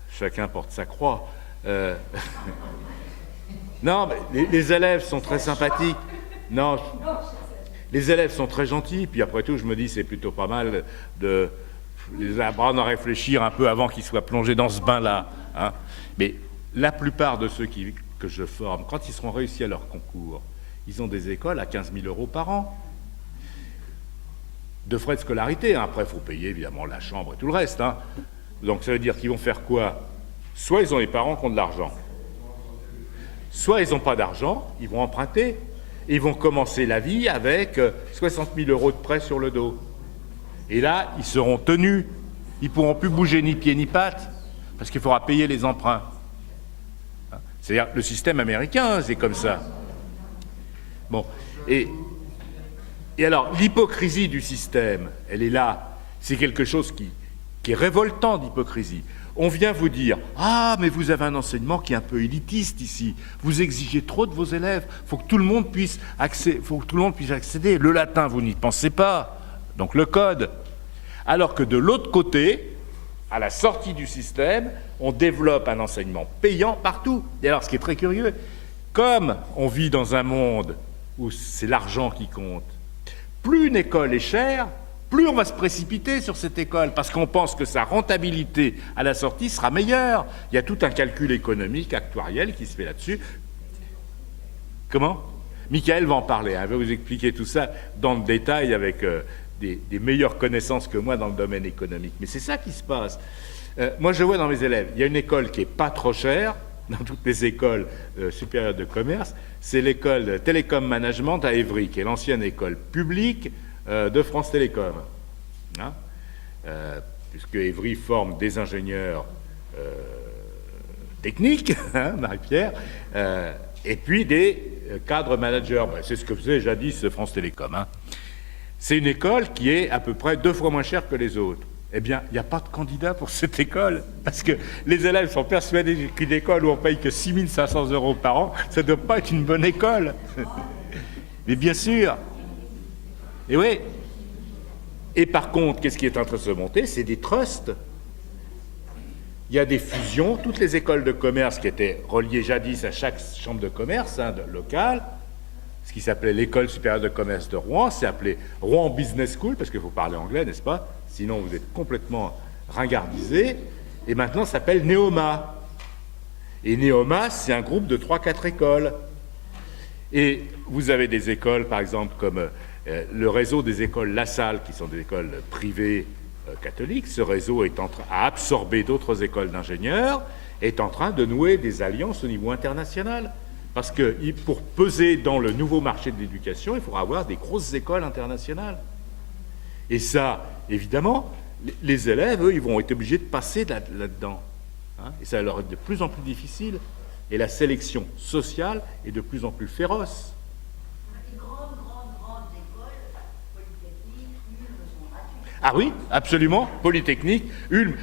Chacun porte sa croix. Non, mais les élèves sont très sympathiques. Non, les élèves sont très gentils. Puis après tout, je me dis, c'est plutôt pas mal de les apprendre à réfléchir un peu avant qu'ils soient plongés dans ce bain-là. Hein. Mais la plupart de ceux que je forme, quand ils seront réussis à leur concours, ils ont des écoles à 15 000 € par an. De frais de scolarité. Hein. Après, il faut payer évidemment la chambre et tout le reste. Hein. Donc ça veut dire qu'ils vont faire quoi? Soit ils ont les parents qui ont de l'argent, soit ils n'ont pas d'argent, ils vont emprunter. Et ils vont commencer la vie avec 60 000 € de prêt sur le dos. Et là, ils seront tenus. Ils ne pourront plus bouger ni pied ni patte, parce qu'il faudra payer les emprunts. C'est-à-dire le système américain, c'est comme ça. Bon, et alors, l'hypocrisie du système, elle est là. C'est quelque chose qui est révoltant d'hypocrisie. On vient vous dire « Ah, mais vous avez un enseignement qui est un peu élitiste ici. Vous exigez trop de vos élèves. Il faut que tout le monde puisse accéder. Le latin, vous n'y pensez pas. Donc le code. » Alors que de l'autre côté, à la sortie du système, on développe un enseignement payant partout. Et alors, ce qui est très curieux, comme on vit dans un monde où c'est l'argent qui compte, plus une école est chère, plus on va se précipiter sur cette école, parce qu'on pense que sa rentabilité à la sortie sera meilleure. Il y a tout un calcul économique, actuariel qui se fait là-dessus. Comment? Michael va en parler, hein, il va vous expliquer tout ça dans le détail avec des meilleures connaissances que moi dans le domaine économique. Mais c'est ça qui se passe. Moi, je vois dans mes élèves, il y a une école qui n'est pas trop chère, dans toutes les écoles supérieures de commerce, c'est l'école Télécom Management à Évry, qui est l'ancienne école publique de France Télécom. Hein, puisque Évry forme des ingénieurs technique, hein, Marie-Pierre, et puis des cadres managers. Ben, c'est ce que faisait jadis France Télécom. Hein. C'est une école qui est à peu près 2 fois moins chère que les autres. Eh bien, il n'y a pas de candidat pour cette école, parce que les élèves sont persuadés qu'une école où on paye que 6 500 € par an, ça ne doit pas être une bonne école. Mais bien sûr. Et oui. Et par contre, qu'est-ce qui est en train de se monter? C'est des trusts. Il y a des fusions. Toutes les écoles de commerce qui étaient reliées jadis à chaque chambre de commerce locale, ce qui s'appelait l'École supérieure de commerce de Rouen, c'est appelé Rouen Business School, parce qu'il faut parler anglais, n'est-ce pas? Sinon, vous êtes complètement ringardisé. Et maintenant, ça s'appelle Neoma. Et Neoma, c'est un groupe de 3-4 écoles. Et vous avez des écoles, par exemple, comme le réseau des écoles La Salle, qui sont des écoles privées catholiques. Ce réseau est en train à absorber d'autres écoles d'ingénieurs, est en train de nouer des alliances au niveau international. Parce que pour peser dans le nouveau marché de l'éducation, il faudra avoir des grosses écoles internationales. Et ça, évidemment, les élèves, eux, ils vont être obligés de passer là-dedans. Hein, et ça leur est de plus en plus difficile. Et la sélection sociale est de plus en plus féroce. Les grandes écoles, Polytechnique, Ulm, sont gratuites. Ah oui, absolument, Polytechnique, Ulm,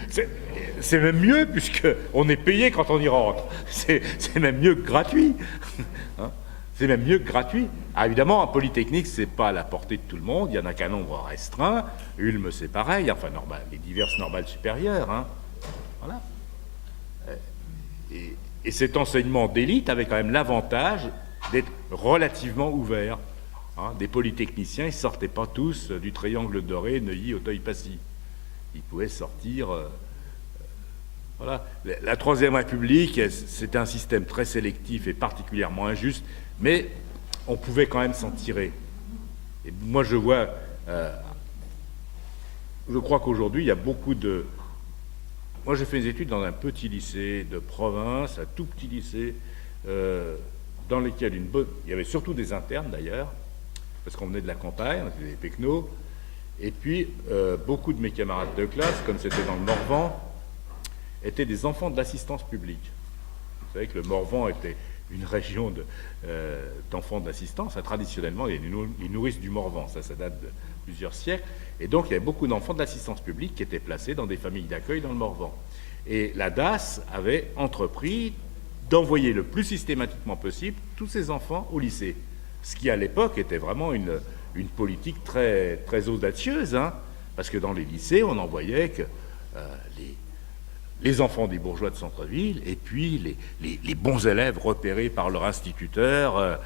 c'est même mieux puisqu'on est payé quand on y rentre. C'est même mieux que gratuit. Hein, c'est même mieux que gratuit. Ah, évidemment, un Polytechnique, c'est pas à la portée de tout le monde, il n'y en a qu'un nombre restreint. Ulm, c'est pareil, enfin, les diverses normales supérieures. Hein. Voilà. Et cet enseignement d'élite avait quand même l'avantage d'être relativement ouvert. Hein. Des polytechniciens, ils ne sortaient pas tous du triangle doré, Neuilly, Auteuil-Passy. Ils pouvaient sortir... voilà. La Troisième République, c'était un système très sélectif et particulièrement injuste, mais on pouvait quand même s'en tirer. Et moi, je vois... je crois qu'aujourd'hui, il y a beaucoup de... Moi, j'ai fait des études dans un petit lycée de province, un tout petit lycée, dans lequel il y avait surtout des internes d'ailleurs, parce qu'on venait de la campagne, on était des pecnos, et puis beaucoup de mes camarades de classe, comme c'était dans le Morvan, étaient des enfants de l'assistance publique. Vous savez que le Morvan était une région d'enfants de l'assistance. Traditionnellement, il y a les nourrices du Morvan, ça date de plusieurs siècles. Et donc, il y avait beaucoup d'enfants de l'assistance publique qui étaient placés dans des familles d'accueil dans le Morvan. Et la DAS avait entrepris d'envoyer le plus systématiquement possible tous ces enfants au lycée. Ce qui, à l'époque, était vraiment une politique très, très audacieuse, hein, parce que dans les lycées, on envoyait que les enfants des bourgeois de centre-ville et puis les bons élèves repérés par leur instituteur,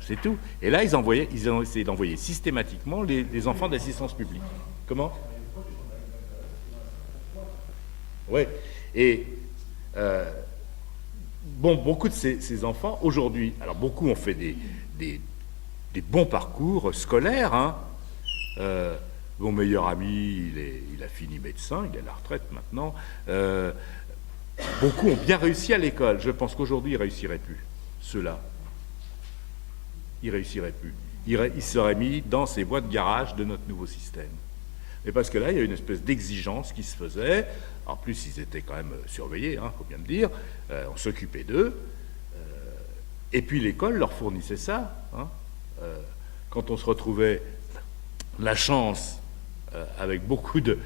c'est tout. Et là, ils ont essayé d'envoyer systématiquement les enfants d'assistance publique. Comment? Oui. Et beaucoup de ces enfants, aujourd'hui, alors beaucoup ont fait des bons parcours scolaires. Hein. Mon meilleur ami, il a fini médecin, il est à la retraite maintenant. Beaucoup ont bien réussi à l'école. Je pense qu'aujourd'hui, ils ne réussiraient plus, ceux-là. Ils ne réussiraient plus. Ils seraient mis dans ces boîtes de garage de notre nouveau système. Mais parce que là, il y a une espèce d'exigence qui se faisait. En plus, ils étaient quand même surveillés, il faut bien le dire. On s'occupait d'eux. Et puis l'école leur fournissait ça. Hein. Quand on se retrouvait la chance, avec beaucoup de...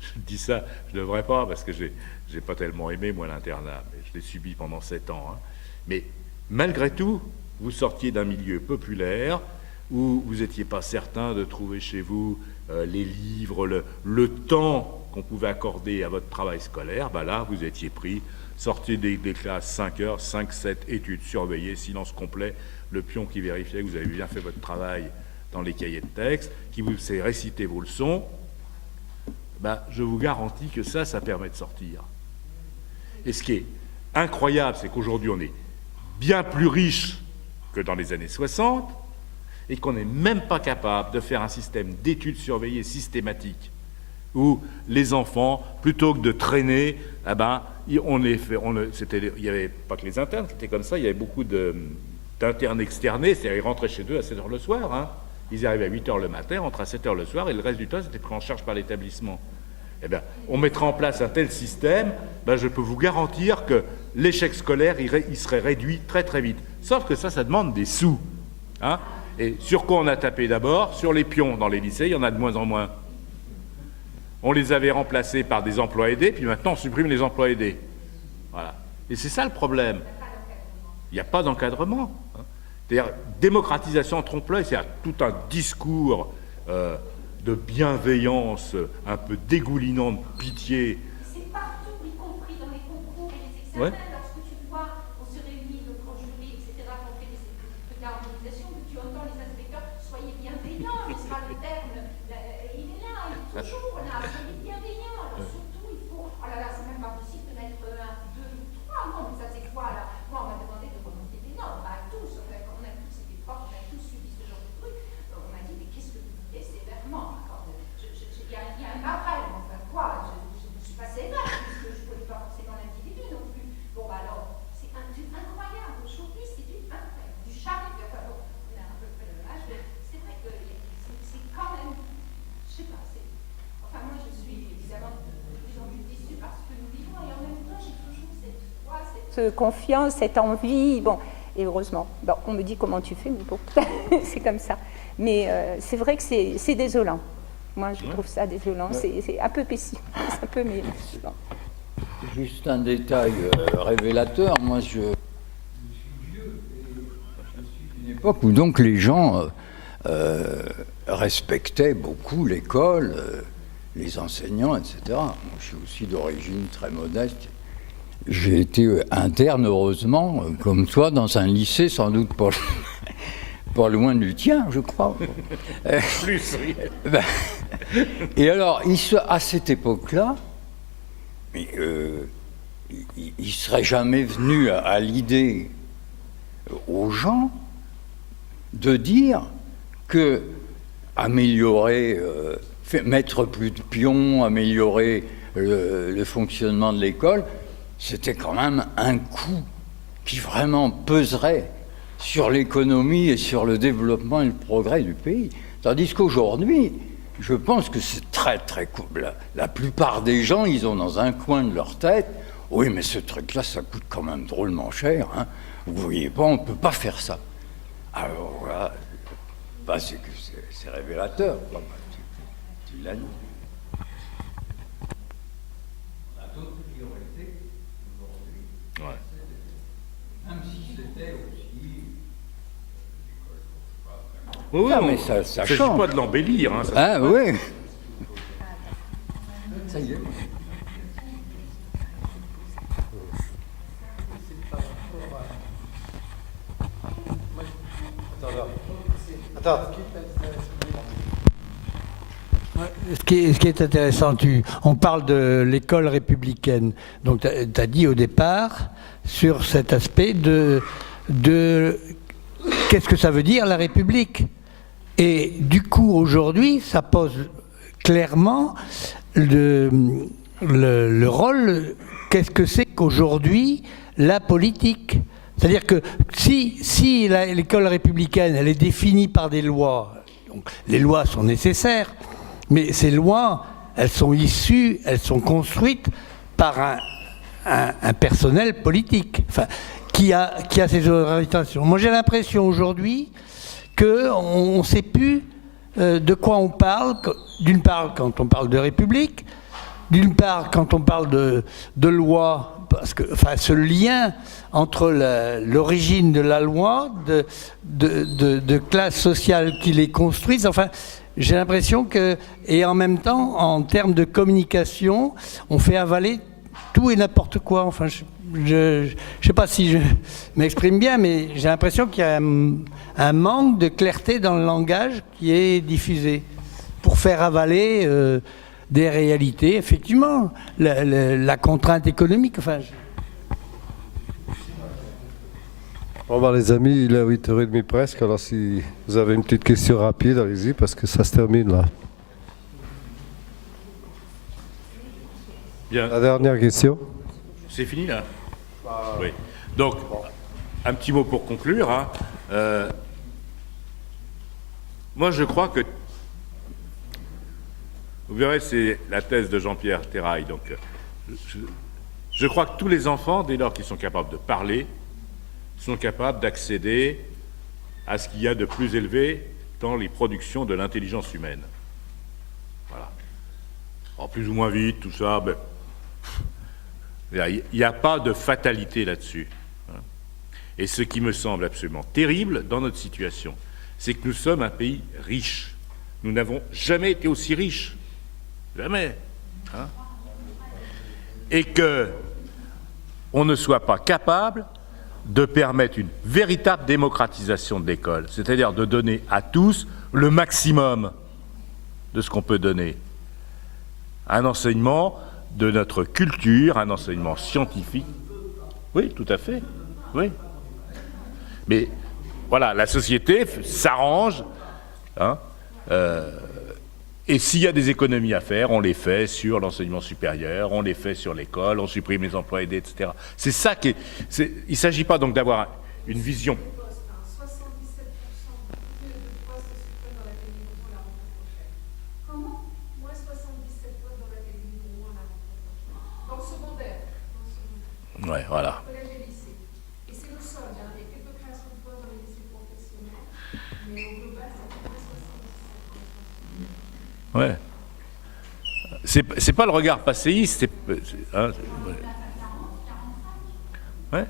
Je dis ça, je ne devrais pas, parce que je n'ai pas tellement aimé, moi, l'internat. Mais je l'ai subi pendant 7 ans. Hein. Mais malgré tout, vous sortiez d'un milieu populaire où vous n'étiez pas certain de trouver chez vous les livres, le temps qu'on pouvait accorder à votre travail scolaire. Ben là, vous étiez pris, sortiez des classes 5 heures, 5-7 études surveillées, silence complet, le pion qui vérifiait que vous avez bien fait votre travail dans les cahiers de texte, qui vous sait réciter vos leçons. Ben, je vous garantis que ça permet de sortir. Et ce qui est incroyable, c'est qu'aujourd'hui, on est bien plus riche que dans les années 60, et qu'on n'est même pas capable de faire un système d'études surveillées systématiques, où les enfants, plutôt que de traîner, il n'y avait pas que les internes qui étaient comme ça, il y avait beaucoup d'internes externés, c'est-à-dire ils rentraient chez eux à 7h le soir, hein. Ils arrivaient à 8h le matin, rentraient à 7h le soir, et le reste du temps, c'était pris en charge par l'établissement. Eh bien, on mettra en place un tel système, ben, je peux vous garantir que l'échec scolaire, il serait réduit très très vite. Sauf que ça demande des sous. Hein. Et sur quoi on a tapé d'abord? Sur les pions dans les lycées, il y en a de moins en moins. On les avait remplacés par des emplois aidés, puis maintenant on supprime les emplois aidés. Voilà. Et c'est ça le problème. Il n'y a pas d'encadrement. Hein. C'est-à-dire, démocratisation en trompe-l'œil, c'est tout un discours de bienveillance, un peu dégoulinant de pitié. C'est partout, y compris dans les concours et les examens. Ouais. Lorsque tu vois, on se réunit, notre jury, etc., on fait des trucs d'harmonisation, que tu entends les inspecteurs, soyez bienveillants, ce sera le terme, il est là, il est toujours là, soyez bienveillants. Alors surtout, il faut, oh là là, c'est même pas possible de mettre 1, 2 ou 3, non, mais ça c'est quoi là? Moi, on m'a demandé de remonter des notes, pas à tous, on a tous été profs, on a tous subi ce genre de truc. On m'a dit, mais qu'est-ce que vous voulez sévèrement? Il y a un barème, enfin quoi, je ne suis pas sévère, puisque je ne connais pas forcément l'individu non plus. Bon, bah alors, c'est incroyable. Aujourd'hui, c'est du charme. Enfin bon, on a un peu près le âge, mais c'est vrai que c'est quand même, je sais pas, enfin moi je suis évidemment de plus en plus déçue par ce que nous vivons, et en même temps, j'ai toujours cette foi, cette confiance, cette envie, bon, et heureusement. Bon, on me dit comment tu fais, mais bon, c'est comme ça. Mais c'est vrai que c'est désolant. Moi, je trouve ça désolant. C'est un peu pessimiste, un peu, mais bon. Juste un détail révélateur. Moi, je suis vieux et je suis d'une époque où donc les gens respectaient beaucoup l'école, les enseignants, etc. Moi, je suis aussi d'origine très modeste. J'ai été interne, heureusement, comme toi, dans un lycée, sans doute pas loin du tien, je crois. Plus, oui. Et alors, à cette époque-là, il ne serait jamais venu à l'idée aux gens de dire que améliorer, mettre plus de pions, améliorer le fonctionnement de l'école, c'était quand même un coût qui vraiment peserait sur l'économie et sur le développement et le progrès du pays. Tandis qu'aujourd'hui, je pense que c'est très, très cool. La plupart des gens, ils ont dans un coin de leur tête, oui, mais ce truc-là, ça coûte quand même drôlement cher. Hein. Vous voyez pas, on ne peut pas faire ça. Alors voilà, bah, c'est révélateur. Bah, tu l'as dit. On a d'autres priorités aujourd'hui. Ouais. Même si c'était aussi... Oui, Ah, mais ça s'agit change. pas de l'embellir. Hein, Ah oui. Ça y est. Ce qui est intéressant, on parle de l'école républicaine. Donc, tu as dit au départ sur cet aspect de qu'est-ce que ça veut dire la République. Et du coup, aujourd'hui, ça pose clairement le rôle, qu'est-ce que c'est qu'aujourd'hui la politique. C'est-à-dire que si l'école républicaine, elle est définie par des lois, donc les lois sont nécessaires, mais ces lois, elles sont issues, elles sont construites par un personnel politique, enfin, qui a ses orientations. Moi, j'ai l'impression aujourd'hui qu'on ne sait plus de quoi on parle, d'une part quand on parle de République, d'une part quand on parle de loi, parce que enfin, ce lien entre l'origine de la loi, de classe sociale qui les construisent, enfin, j'ai l'impression que, et en même temps, en termes de communication, on fait avaler tout et n'importe quoi. Enfin, je ne sais pas si je m'exprime bien, mais j'ai l'impression qu'il y a un manque de clarté dans le langage qui est diffusé pour faire avaler des réalités, effectivement, la contrainte économique. Enfin, Bon bah les amis, il est 8h30 presque, alors si vous avez une petite question rapide, allez-y, parce que ça se termine là. Bien. La dernière question. C'est fini là. Oui. Donc, un petit mot pour conclure. Hein. Moi, je crois que Vous verrez, c'est la thèse de Jean-Pierre Terrail. Donc, je crois que tous les enfants, dès lors qu'ils sont capables de parler, sont capables d'accéder à ce qu'il y a de plus élevé dans les productions de l'intelligence humaine. Voilà. Alors, plus ou moins vite, tout ça, ben, il n'y a pas de fatalité là-dessus. Et ce qui me semble absolument terrible dans notre situation, c'est que nous sommes un pays riche. Nous n'avons jamais été aussi riches. Jamais. Hein? Et qu'on ne soit pas capable de permettre une véritable démocratisation de l'école, c'est-à-dire de donner à tous le maximum de ce qu'on peut donner. Un enseignement de notre culture, un enseignement scientifique. Oui, tout à fait. Oui. Mais voilà, la société s'arrange, hein, et s'il y a des économies à faire, on les fait sur l'enseignement supérieur, on les fait sur l'école, on supprime les emplois aidés, etc. C'est ça qui est... Il ne s'agit pas donc d'avoir une vision... 77% de postes supprès dans l'académie pour la rentrée prochaine. Comment? Moins 77 postes dans l'académie pour la rentrée prochaine. Dans le secondaire. Ouais, voilà. Collège et lycée. Et c'est le solde. Il y a quelques créations de postes dans les lycées professionnels, mais au global, c'est moins 77%. Ouais. C'est pas le regard passéiste, hein, ouais.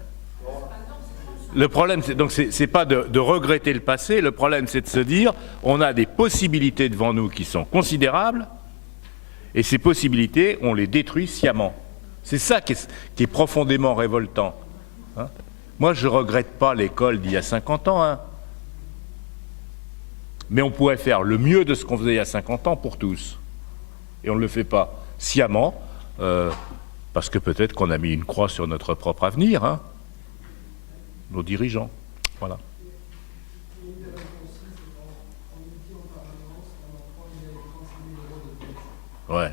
Le problème, c'est pas de regretter le passé, le problème c'est de se dire, on a des possibilités devant nous qui sont considérables, et ces possibilités, on les détruit sciemment. C'est ça qui est profondément révoltant. Hein. Moi, je regrette pas l'école d'il y a 50 ans, hein. Mais on pourrait faire le mieux de ce qu'on faisait il y a 50 ans pour tous. Et on ne le fait pas sciemment, parce que peut-être qu'on a mis une croix sur notre propre avenir, hein, nos dirigeants. Voilà. Ouais.